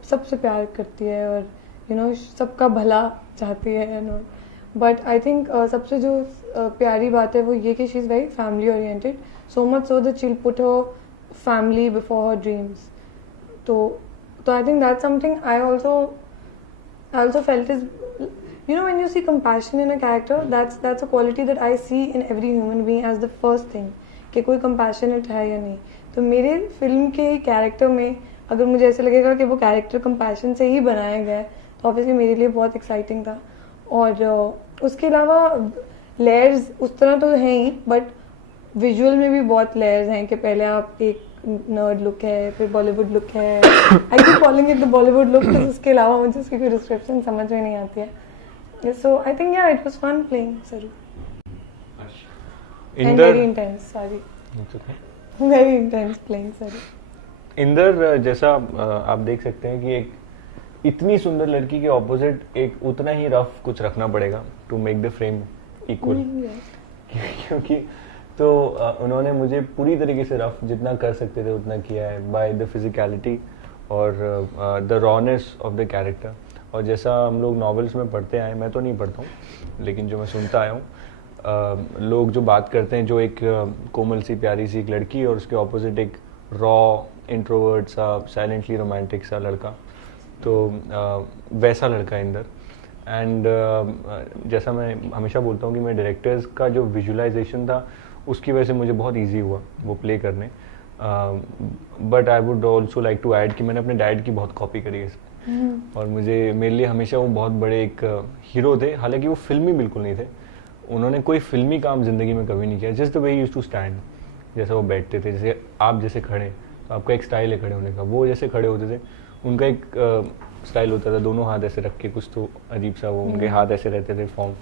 सबसे प्यार करती है और सबका भला चाहती है and all. But I think सबसे जो प्यारी बात है वो ये कि she is very family oriented, so much so that she will put her family before her dreams. So I think that's something I also felt is, when you see compassion in a character, that's a quality that I see in every human being as the first thing कि कोई compassionate है या नहीं. तो मेरे film के character में अगर मुझे ऐसे लगेगा कि वो कैरेक्टर compassion से ही बनाया गया है तो ऑब्वियसली मेरे लिए बहुत एक्साइटिंग था. और उसके अलावा लेयर्स उस तरह तो हैं ही, बट विजुअल में भी बहुत लेयर्स हैं कि पहले आप एक नर्ड लुक है, फिर बॉलीवुड लुक है. I keep calling it the Bollywood look, तो उसके अलावा मुझे उसकी कोई डिस्क्रिप्शन समझ में नहीं आती है. सो आई थिंक या इट वाज फन प्लेइंग सरू and very intense. Sorry, very intense playing सरू. इंदर जैसा आप देख सकते हैं कि एक इतनी सुंदर लड़की के ऑपोजिट एक उतना ही रफ कुछ रखना पड़ेगा to make the frame equal. क्योंकि तो उन्होंने मुझे पूरी तरीके से रफ जितना कर सकते थे उतना किया है बाय द फिजिकलिटी और the rawness of the character. और जैसा हम लोग नॉवेल्स में पढ़ते आए, मैं तो नहीं पढ़ता हूँ लेकिन जो मैं सुनता आया हूँ, लोग जो बात करते हैं, जो एक कोमल सी प्यारी सी एक लड़की और उसके ऑपोजिट एक रॉ इंट्रोवर्ट सा साइलेंटली रोमांटिक सा लड़का, तो वैसा लड़का इंदर. एंड जैसा मैं हमेशा बोलता हूँ कि मेरे डायरेक्टर्स का जो विजुअलाइजेशन था उसकी वजह से मुझे बहुत इजी हुआ वो प्ले करने. But I would also like to add कि मैंने अपने डैड की बहुत कॉपी करी है इसमें. और मेरे लिए हमेशा वो बहुत बड़े एक हीरो थे. हालांकि वो फिल्मी बिल्कुल नहीं थे, उन्होंने कोई फिल्मी काम ज़िंदगी में कभी नहीं किया. Just the way used to stand, जैसा वो बैठते थे, जैसे आप जैसे खड़े, तो आपका एक स्टाइल है खड़े होने का. वो जैसे खड़े होते थे उनका एक स्टाइल होता था, दोनों हाथ ऐसे रख के, कुछ तो अजीब सा वो उनके हाथ ऐसे रहते थे फॉर्म.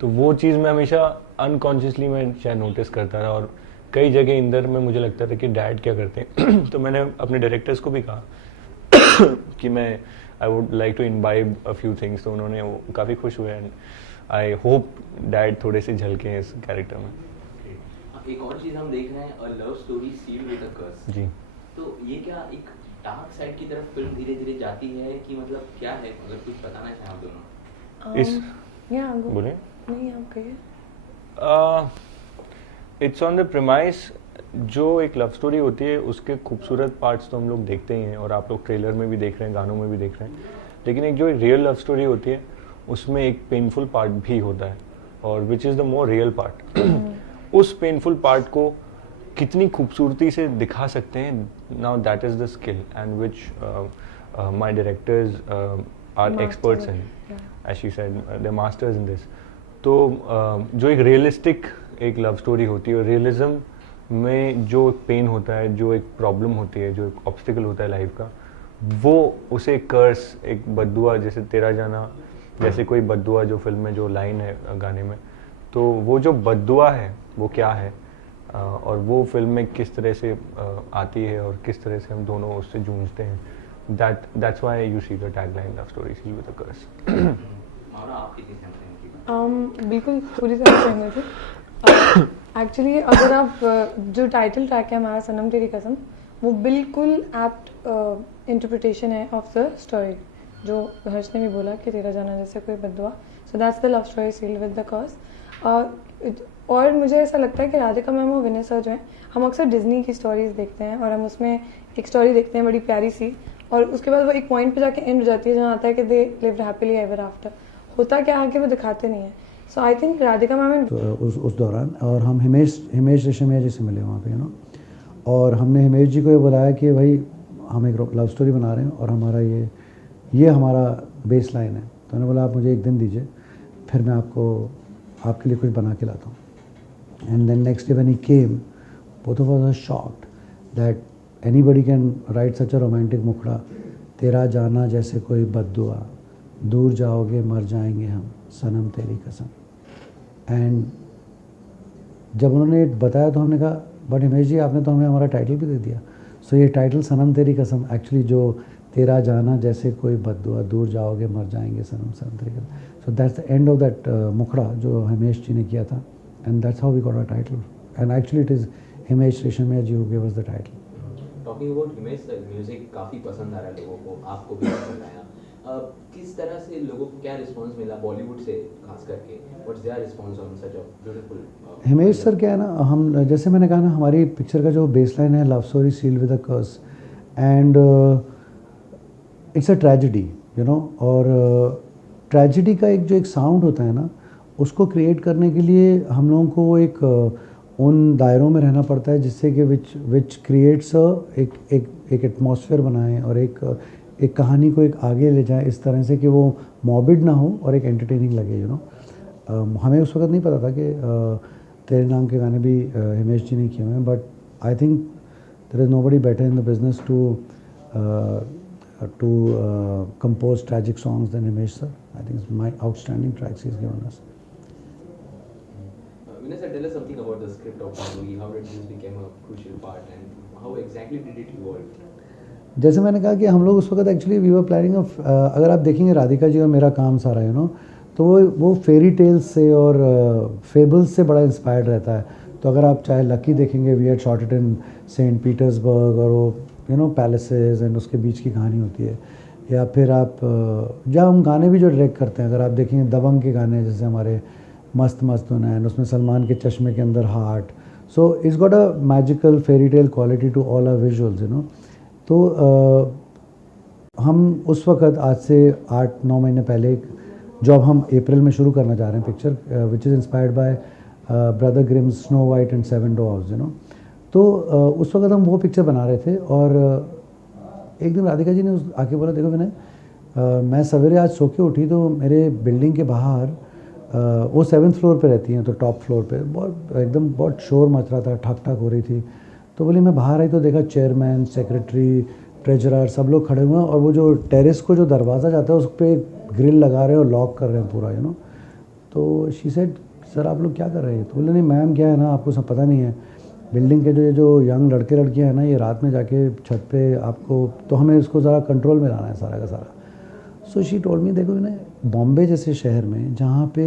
तो वो चीज़ मैं हमेशा अनकॉन्शियसली मैं शायद नोटिस करता रहा. और कई जगह इंदर में मुझे लगता था कि डैड क्या करते हैं. तो मैंने अपने डायरेक्टर्स को भी कहा कि मैं I would like to imbibe a few things, तो उन्होंने वो काफ़ी खुश हुए एंड आई होप डैड थोड़े से झलके हैं इस कैरेक्टर में। एक और चीज़ हम देख रहे हैं, a love story sealed with a curse. जी। तो ये क्या एक डार्क साइड की तरफ फिल्म धीरे धीरे जाती है कि मतलब क्या है, मतलब कुछ बताना चाहें आप दोनों? इस बोले नहीं आप कहिए। इट्स ऑन द प्रेमाइस, जो एक लव स्टोरी होती है उसके खूबसूरत पार्ट्स तो हम लोग देखते ही हैं और आप लोग ट्रेलर में भी देख रहे हैं, गानों में भी देख रहे हैं, लेकिन एक जो रियल लव स्टोरी होती है उसमें एक पेनफुल पार्ट भी होता है और which is the more real part. उस पेनफुल पार्ट को कितनी खूबसूरती से दिखा सकते हैं, now that is the skill and which my directors are experts in, as she said they masters in this. तो जो एक रियलिस्टिक एक लव स्टोरी होती है और रियलिज्म में जो एक पेन होता है, जो एक प्रॉब्लम होती है, जो एक ऑब्स्टिकल होता है लाइफ का, वो उसे कर्स, एक बद्दुआ, जैसे तेरा जाना जैसे कोई बद्दुआ जो फिल्म में जो लाइन है गाने में, तो वो जो बद्दुआ है वो क्या है और वो फिल्म में किस तरह से आती है और किस तरह से हम दोनों उससे जूझते हैं, that's why you see the tagline love story sealed with a curse. और आप कितनी सहमत हैं? बिल्कुल पूरी तरह सहमत हूँ। एक्चुअली अगर आप जो टाइटल ट्रैक है हमारा सनम तेरी कसम, वो बिल्कुल एप्ट इंटरप्रिटेशन है ऑफ द स्टोरी, जो हर्ष ने भी बोला कि तेरा जाना जैसे कोई बद्दुआ, so that's the love story sealed with the curse. और मुझे ऐसा लगता है कि राधिका मैम और विनय सर जो हैं, हम अक्सर डिज्नी की स्टोरीज देखते हैं और हम उसमें एक स्टोरी देखते हैं बड़ी प्यारी सी, और उसके बाद वो एक पॉइंट पे जाके एंड हो जाती है जहाँ आता है कि they lived happily ever after. होता क्या है कि वो दिखाते नहीं है। So I think Radhika ma'am तो उस दौरान, और हम हिमेश रेशमिया जी से मिले वहाँ पे, और हमने हिमेश जी को ये बुलाया कि भाई हम एक लव स्टोरी बना रहे हैं और हमारा ये हमारा बेस लाइन है। तो उन्होंने बोला आप मुझे एक दिन दीजिए, फिर मैं आपके लिए कुछ बना के लाता हूँ। And then next day when he came, both of us were shocked that anybody can write such a romantic मुखड़ा, तेरा जाना जैसे कोई बद्दुआ, दूर जाओगे मर जाएंगे हम, सनम तेरी कसम। एंड जब उन्होंने बताया तो हमने कहा बट हिमेश जी आपने तो हमें हमारा टाइटल भी दे दिया। सो ये टाइटल सनम तेरी कसम एक्चुअली जो तेरा जाना जैसे कोई बद्दुआ, दूर जाओगे मर जाएंगे सनम, सनम तेरी कसम, so that's the end of that मुखड़ा जो हिमेश जी ने किया था, and that's how we got a title, and actually it is Himesh Reshammiya ji who give us the title. Talking about Himesh sir, music काफ़ी पसंद आ रहा है लोगों को, आपको भी पसंद आया। किस तरह से लोगों को क्या रिस्पांस मिला बॉलीवुड से खास करके, what's their response on such a beautiful? Himesh sir क्या है ना, हम जैसे मैंने कहा ना, हमारी पिक्चर का जो बेसलाइन है love story sealed with a curse, and it's a tragedy, you know, और ट्रेजेडी का एक साउंड होता है ना, उसको क्रिएट करने के लिए हम लोगों को एक उन दायरों में रहना पड़ता है जिससे कि विच क्रिएट्स एक एटमॉस्फेयर बनाएं और एक कहानी को एक आगे ले जाए इस तरह से कि वो मॉर्बिड ना हो और एक एंटरटेनिंग लगे, यू नो। हमें उस वक्त नहीं पता था कि तेरे नाम के गाने भी हिमेश जी ने किए हुए हैं, but I think there is nobody better in the business to compose tragic songs than Himesh sir. I think it's my outstanding tracks he's given us. Vinay sir, tell us something about the script of the movie. How did this become a crucial part and how exactly did it evolve? जैसे मैंने कहा कि हम लोग उस वक्त actually we were planning of, अगर आप देखेंगे राधिका जी और मेरा काम सारा, यू नो, तो वो फेरी टेल्स से और फेबल्स से बड़ा इंस्पायर्ड रहता है। तो अगर आप चाहे लकी देखेंगे, we had shot it in Saint Petersburg, और वो यू नो पैलेसेस एंड उसके बीच की कहानी होती है। या फिर आप जब हम गाने भी जो डायरेक्ट करते हैं, अगर आप देखेंगे दबंग के गाने जैसे हमारे मस्त मस्त होना है, उसमें सलमान के चश्मे के अंदर heart, so it's got a magical fairy tale quality to all our visuals, you know. तो हम उस वक्त आज से 8-9 महीने पहले एक जॉब हम अप्रैल में शुरू करना चाह रहे हैं, picture which is inspired by brother Grimes snow white and 7 dogs, you know. तो उस वक्त हम वो पिक्चर बना रहे थे, और एक दिन राधिका जी ने आके बोला, देखो विनय, मैं सवेरे आज सो के उठी तो मेरे बिल्डिंग के बाहर वो 7th फ्लोर पे रहती हैं, तो टॉप फ्लोर पे बहुत शोर मच रहा था, ठक ठक हो रही थी। तो बोली मैं बाहर आई तो देखा चेयरमैन, सेक्रेटरी, ट्रेजरर सब लोग खड़े हुए हैं, और वो जो टेरेस को जो दरवाज़ा जाता है उस पर ग्रिल लगा रहे हैं और लॉक कर रहे हैं पूरा, यू नो। तो शी सेड सर आप लोग क्या कर रहे हैं? तो बोले नहीं मैम, क्या है ना, आपको सब पता नहीं है, बिल्डिंग के जो यंग लड़के लड़कियां हैं ना, ये रात में जाके छत पे आपको, तो हमें इसको ज़रा कंट्रोल में लाना है सारा का सारा। सो शी टोल्ड मी, देखो ना बॉम्बे जैसे शहर में जहाँ पे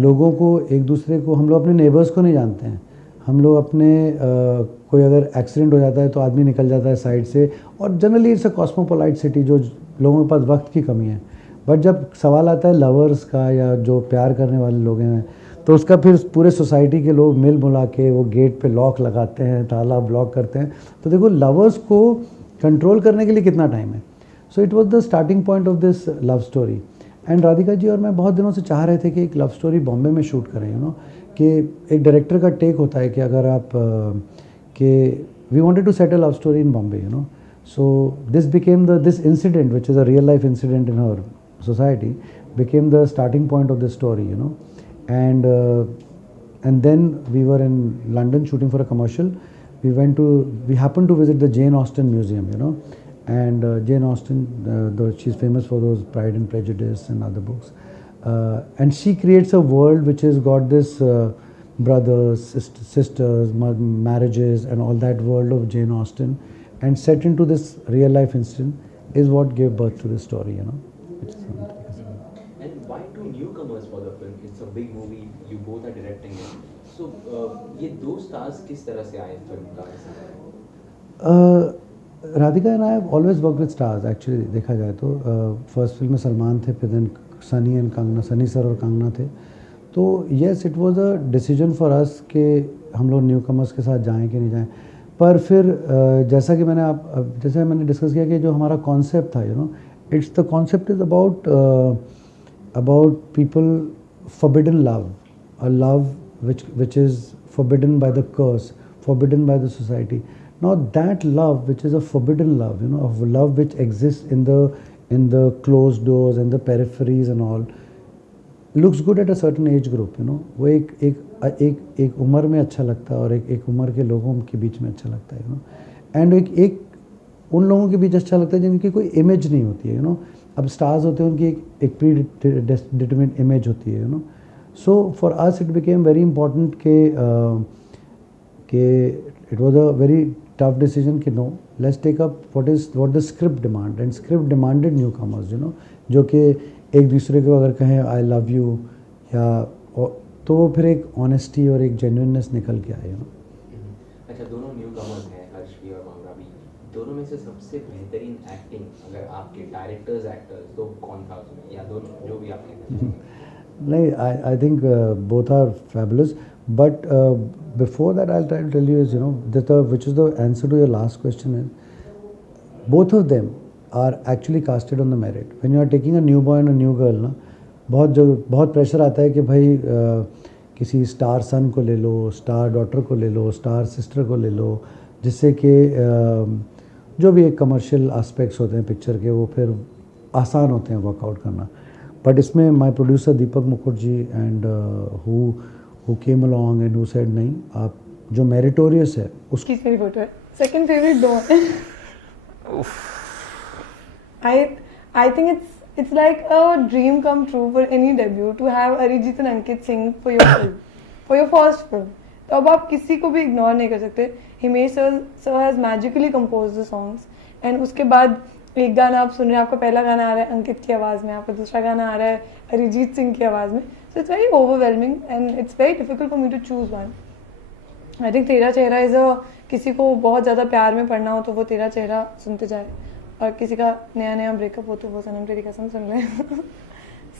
लोगों को एक दूसरे को, हम लोग अपने नेबर्स को नहीं जानते हैं, हम लोग अपने कोई अगर एक्सीडेंट हो जाता है तो आदमी निकल जाता है साइड से, और जनरली इट्स अ कॉस्मोपोलाइट सिटी जो लोगों के पास वक्त की कमी है। बट जब सवाल आता है लवर्स का या जो प्यार करने वाले लोग हैं, तो उसका फिर पूरे सोसाइटी के लोग मिल मिला के वो गेट पे लॉक लगाते हैं, ताला ब्लॉक करते हैं। तो देखो लवर्स को कंट्रोल करने के लिए कितना टाइम है। So it was the starting point of this love story. And Radhika ji और मैं बहुत दिनों से चाह रहे थे कि एक लव स्टोरी बॉम्बे में शूट करें, यू नो, कि एक डायरेक्टर का टेक होता है कि अगर आप कि we wanted to set a love story in Bombay, you know. So this became this incident which is a real life incident in our society became the starting point of the story, you know. And then we were in London shooting for a commercial. We happened to visit the Jane Austen Museum, you know. And Jane Austen, she's famous for those Pride and Prejudice and other books. And she creates a world which has got this brothers, sisters, marriages and all that world of Jane Austen, and set into this real life incident is what gave birth to this story, you know. And why two newcomers for the film? It's a big movie. You both are directing it. So ये दो stars किस तरह से आए film का? Radhika and I have always work with stars actually, देखा जाए तो फर्स्ट फिल्म में सलमान थे, फिर then Sunny and Kangana, Sunny sir और कंगना थे। तो yes, it was a decision for us कि हम लोग न्यू कमर्स के साथ जाएं कि नहीं जाएं। पर फिर जैसा कि मैंने डिस्कस किया कि जो हमारा कॉन्सेप्ट था, you know, it's the concept is about people forbidden love, a love which is forbidden by the curse, forbidden by the society. Now that love which is a forbidden love, you know, of love which exists in the closed doors and the peripheries and all, looks good at a certain age group, you know. वो एक उम्र में अच्छा लगता है और एक उम्र के लोगों के बीच में अच्छा लगता है, you know. And एक उन लोगों के बीच अच्छा लगता है जिनकी कोई इमेज नहीं होती है, यू नो। अब स्टार्स होते हैं, उनकी एक प्री डिटरमिन्ड इमेज होती है, you know. So for us it became very important कि it was a very tough decision कि no, let's take up what the script demand, and script demanded newcomers, you know, जो कि एक दूसरे को अगर कहें आई लव यू या तो वो फिर एक ऑनेस्टी और एक जेन्युइननेस निकल के आए, यू नो। अच्छा, दोनों न्यू कमर्स हैं, हर्ष भी और मामरा भी। दोनों में से सबसे बेहतरीन एक्टिंग अगर आपके डायरेक्टर्स एक्टर्स तो कौन था उसमें, या दोनों जो भी आप कहना चाहेंगे? नहीं, I think both are fabulous, but before that I will try to tell you is, you know, which is the answer to your last question is both of them are actually casted on the merit. When you are taking a new boy and a new girl ना, बहुत pressure आता है कि भाई किसी star सन को ले लो, star daughter को ले लो, स्टार सिस्टर को ले लो, जिससे कि जो भी एक कमर्शियल एस्पेक्ट्स होते हैं पिक्चर के वो फिर आसान होते हैं वर्कआउट करना। बट इसमें my producer Deepak Mukherjee and who came along and who said नहीं, आप जो मेरिटोरियस है उसकी मेरी फोटो है। सेकंड फेवरेट दो है। I think it's like a dream come true for any debut to have Arijit and Ankit sing for your film, for your first film. तो अब आप किसी को भी इग्नोर नहीं कर सकते। Himesh sir has magically compose the songs, and उसके बाद एक गाना आप सुन रहे हैं, आपका पहला गाना आ रहा है अंकित की आवाज़ में, आपका दूसरा गाना आ रहा है अरिजीत सिंह की आवाज़ में। So it's very overwhelming and it's very difficult for me to choose one. I think तेरा चेहरा इज़ अ, किसी को बहुत ज़्यादा प्यार में पड़ना हो तो वो तेरा चेहरा सुनते जाए, और किसी का नया ब्रेकअप हो तो वो सनम तेरी कसम सुन ले।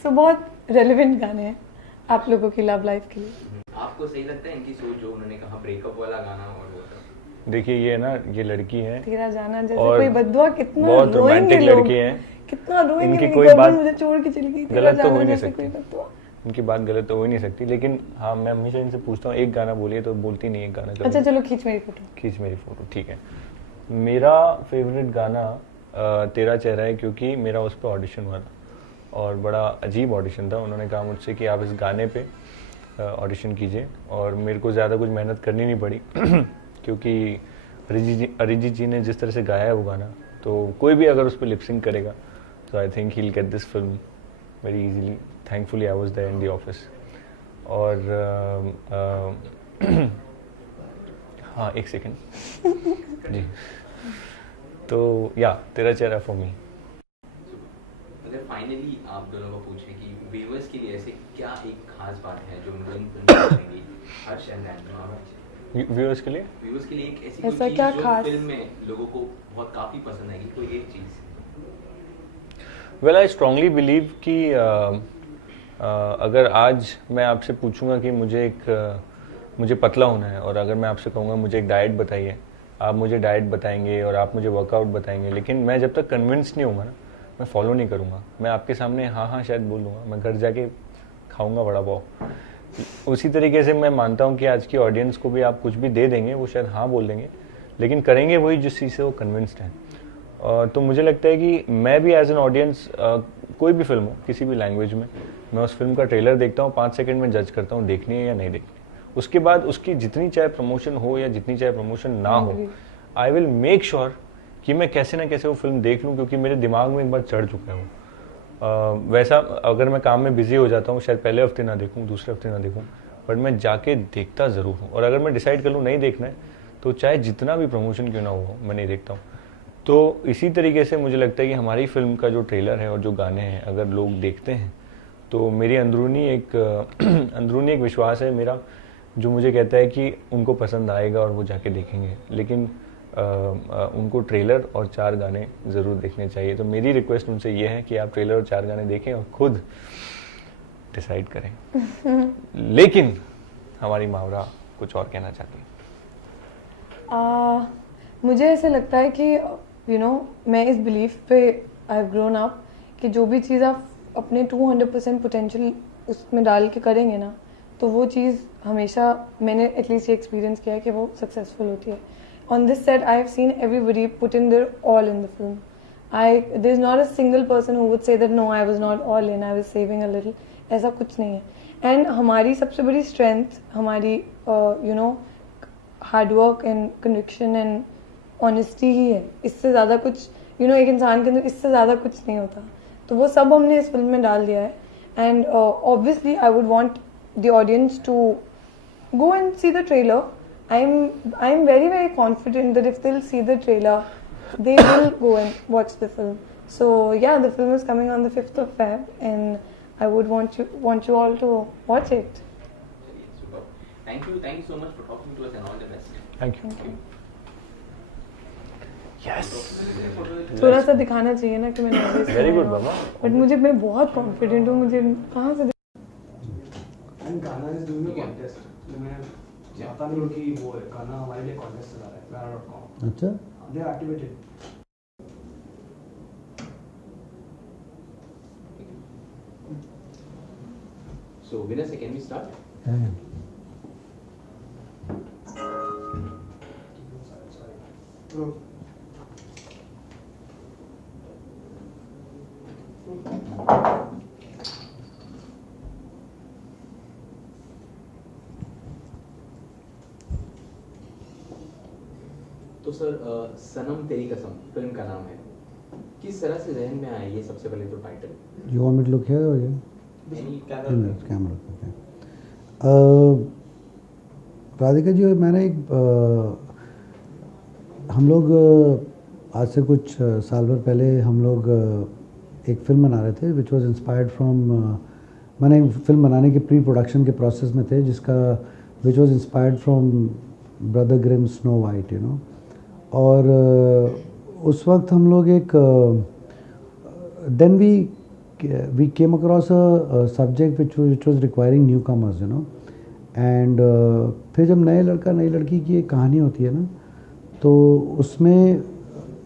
सो बहुत रेलिवेंट गाने हैं आप लोगों की लव लाइफ के लिए। आपको सही लगता है इनकी सोच जो उन्होंने कहा ब्रेकअप वाला गाना और वो सब? देखिए ये ना, ये लड़की है तेरा जाना जैसे और कोई बद्दुआ, कितना बहुत रोमांटिक लड़की है, कितना रोएंगे, इनकी मेरी कोई गर्लफ्रेंड बात मुझे छोड़ के चली गई, तेरा गलत तो जाना हो ही नहीं जैसे सकती। कोई बद्दुआ। इनकी बात गलत तो हो ही नहीं सकती, लेकिन हाँ मैं हमेशा इनसे पूछता हूँ एक गाना बोलिए तो बोलती नहीं एक गाना। अच्छा चलो खींच मेरी फोटो। खींच मेरी फोटो, ठीक है। मेरा फेवरेट गाना तेरा चेहरा है, क्योंकि मेरा उस पर ऑडिशन हुआ था और बड़ा अजीब ऑडिशन था। उन्होंने कहा मुझसे कि आप इस गाने पे ऑडिशन कीजिए, और मेरे को ज़्यादा कुछ मेहनत करनी नहीं पड़ी क्योंकि अरिजीत जी ने जिस तरह से गाया है वो गाना, तो कोई भी अगर उस पर लिपसिंग करेगा तो I think he will get this film very easily. Thankfully I was there in the office. और हाँ एक सेकेंड जी, तो या तेरा चेहरा फॉर मी। अगर फाइनली आप दोनों को पूछें कि व्यूअर्स के लिए ऐसे क्या एक खास बात है जो उनको इन फिल्म में देखेंगी, हर्ष एंड रैंडम व्यूअर्स के लिए व्यूअर्स के लिए एक ऐसी ऐसा कोई चीज क्या जो खास? फिल्म में लोगों को बहुत काफी पसंद आएगी, कोई एक चीज। वेल आई स्ट्रांगली बिलीव कि अगर आज मैं आपसे पूछूंगा कि मुझे पतला होना है, और अगर मैं आपसे कहूँगा मुझे एक डाइट बताइए, आप मुझे डाइट बताएंगे और आप मुझे वर्कआउट बताएंगे, लेकिन मैं जब तक कन्विंस नहीं होऊंगा ना, मैं फॉलो नहीं करूँगा। मैं आपके सामने हाँ हाँ शायद बोलूँगा, मैं घर जाके खाऊंगा वड़ा पाव। उसी तरीके से मैं मानता हूँ कि आज की ऑडियंस को भी आप कुछ भी दे देंगे, वो शायद हाँ बोल देंगे, लेकिन करेंगे वही जिस चीज़ से वो कन्विंस्ड हैं। तो मुझे लगता है कि मैं भी एज एन ऑडियंस, कोई भी फिल्म हो किसी भी लैंग्वेज में, मैं उस फिल्म का ट्रेलर देखता हूँ, 5 सेकंड में जज करता हूँ देखनी है या नहीं देखनी। उसके बाद उसकी जितनी चाहे प्रमोशन हो या जितनी चाहे प्रमोशन ना हो, आई विल मेक श्योर कि मैं कैसे ना कैसे वो फिल्म देख लूँ, क्योंकि मेरे दिमाग में एक बार चढ़ चुका है वो। वैसा अगर मैं काम में बिजी हो जाता हूँ, शायद पहले हफ्ते ना देखूँ, दूसरे हफ्ते ना देखूँ, बट मैं जाके देखता ज़रूर हूँ। और अगर मैं डिसाइड कर लूँ नहीं देखना है, तो चाहे जितना भी प्रमोशन क्यों ना हो, मैं नहीं देखता हूँ। तो इसी तरीके से मुझे लगता है कि हमारी फिल्म का जो ट्रेलर है और जो गाने हैं, अगर लोग देखते हैं, तो मेरी अंदरूनी एक विश्वास है मेरा, जो मुझे कहता है कि उनको पसंद आएगा और वो जाके देखेंगे। लेकिन उनको ट्रेलर और 4 गाने ज़रूर देखने चाहिए। तो मेरी रिक्वेस्ट उनसे ये है कि आप ट्रेलर और 4 गाने देखें और खुद डिसाइड करें। लेकिन हमारी मावरा कुछ और कहना चाहती है। मुझे ऐसे लगता है कि मैं इस बिलीफ पे आई हैव ग्रोन अप कि जो भी चीज़ आप अपने 200% पोटेंशियल उसमें डाल के करेंगे ना, तो वो चीज़ हमेशा, मैंने एटलीस्ट ये एक्सपीरियंस किया है कि वो सक्सेसफुल होती है। On this set I have seen everybody put in their all in the film. There is not a single person who would say that no I was not all in, I was saving a little. ऐसा कुछ नहीं है. And हमारी सबसे बड़ी strength हमारी hard work and conviction and honesty ही है. इससे ज़्यादा कुछ एक इंसान के अंदर इससे ज़्यादा कुछ नहीं होता. तो वो सब हमने इस फिल्म में डाल दिया है. And obviously I would want the audience to go and see the trailer. I'm very very confident that if they'll see the trailer, they will go and watch the film. So yeah, the film is coming on the 5th of Feb, and I would want you all to watch it. Super. Thank you so much for talking to us and all the best. Thank you. Yes. थोड़ा सा दिखाना चाहिए ना कि मैं nervous Very हूँ. good, Mama. But मैं बहुत confident हूँ. मुझे कहाँ से And Ghana is doing a contest. तो मैं चाहता नहीं हूँ कि वो गाना हमारे लिए contest चला रहा है Gaana.com. अच्छा, They are activated. So Vinay, can we start? है। So, तो सर सनम तेरी कसम फिल्म का नाम है. किस तरह से जहन में आया ये सबसे पहले तो title? You want me to look here or here? Any camera okay. Radhika ji, मैंने हम लोग आज से कुछ साल भर पहले हम लोग एक फिल्म बना रहे थे विच वॉज इंस्पायर्ड फ्रॉम, मैंने फिल्म बनाने के प्री प्रोडक्शन के प्रोसेस में थे जिसका which was inspired from brother Grimm Snow White और उस वक्त हम लोग एक then we came across a subject which was requiring newcomers, and फिर जब नए लड़का नई लड़की की एक कहानी होती है ना, तो उसमें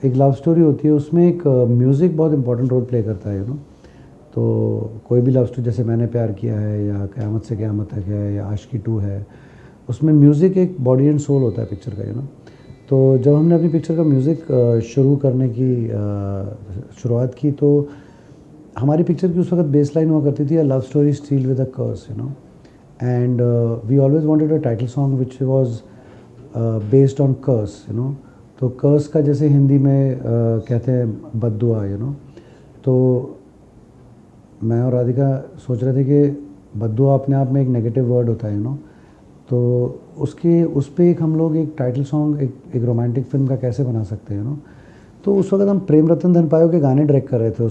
एक लव स्टोरी होती है, उसमें एक म्यूज़िक बहुत इंपॉर्टेंट रोल प्ले करता है. तो कोई भी लव स्टोरी जैसे मैंने प्यार किया है या क़यामत से क़यामत तक है या आशिकी 2 है, उसमें म्यूज़िक एक बॉडी एंड सोल होता है पिक्चर का. तो जब हमने अपनी पिक्चर का म्यूज़िक शुरू करने की शुरुआत की, तो हमारी पिक्चर की उस वक्त बेस लाइन हुआ करती थी अ लव स्टोरी स्टील with a curse, and we always wanted a title song which was based on curse. तो कर्स का जैसे हिंदी में कहते हैं बद्दुआ. तो मैं और राधिका सोच रहे थे कि बद्दुआ अपने आप में एक नेगेटिव वर्ड होता है. तो उस पर हम लोग एक टाइटल सॉन्ग एक रोमांटिक फिल्म का कैसे बना सकते हैं. तो उस वक्त हम प्रेम रतन धन पायो के गाने डायरेक्ट कर रहे थे.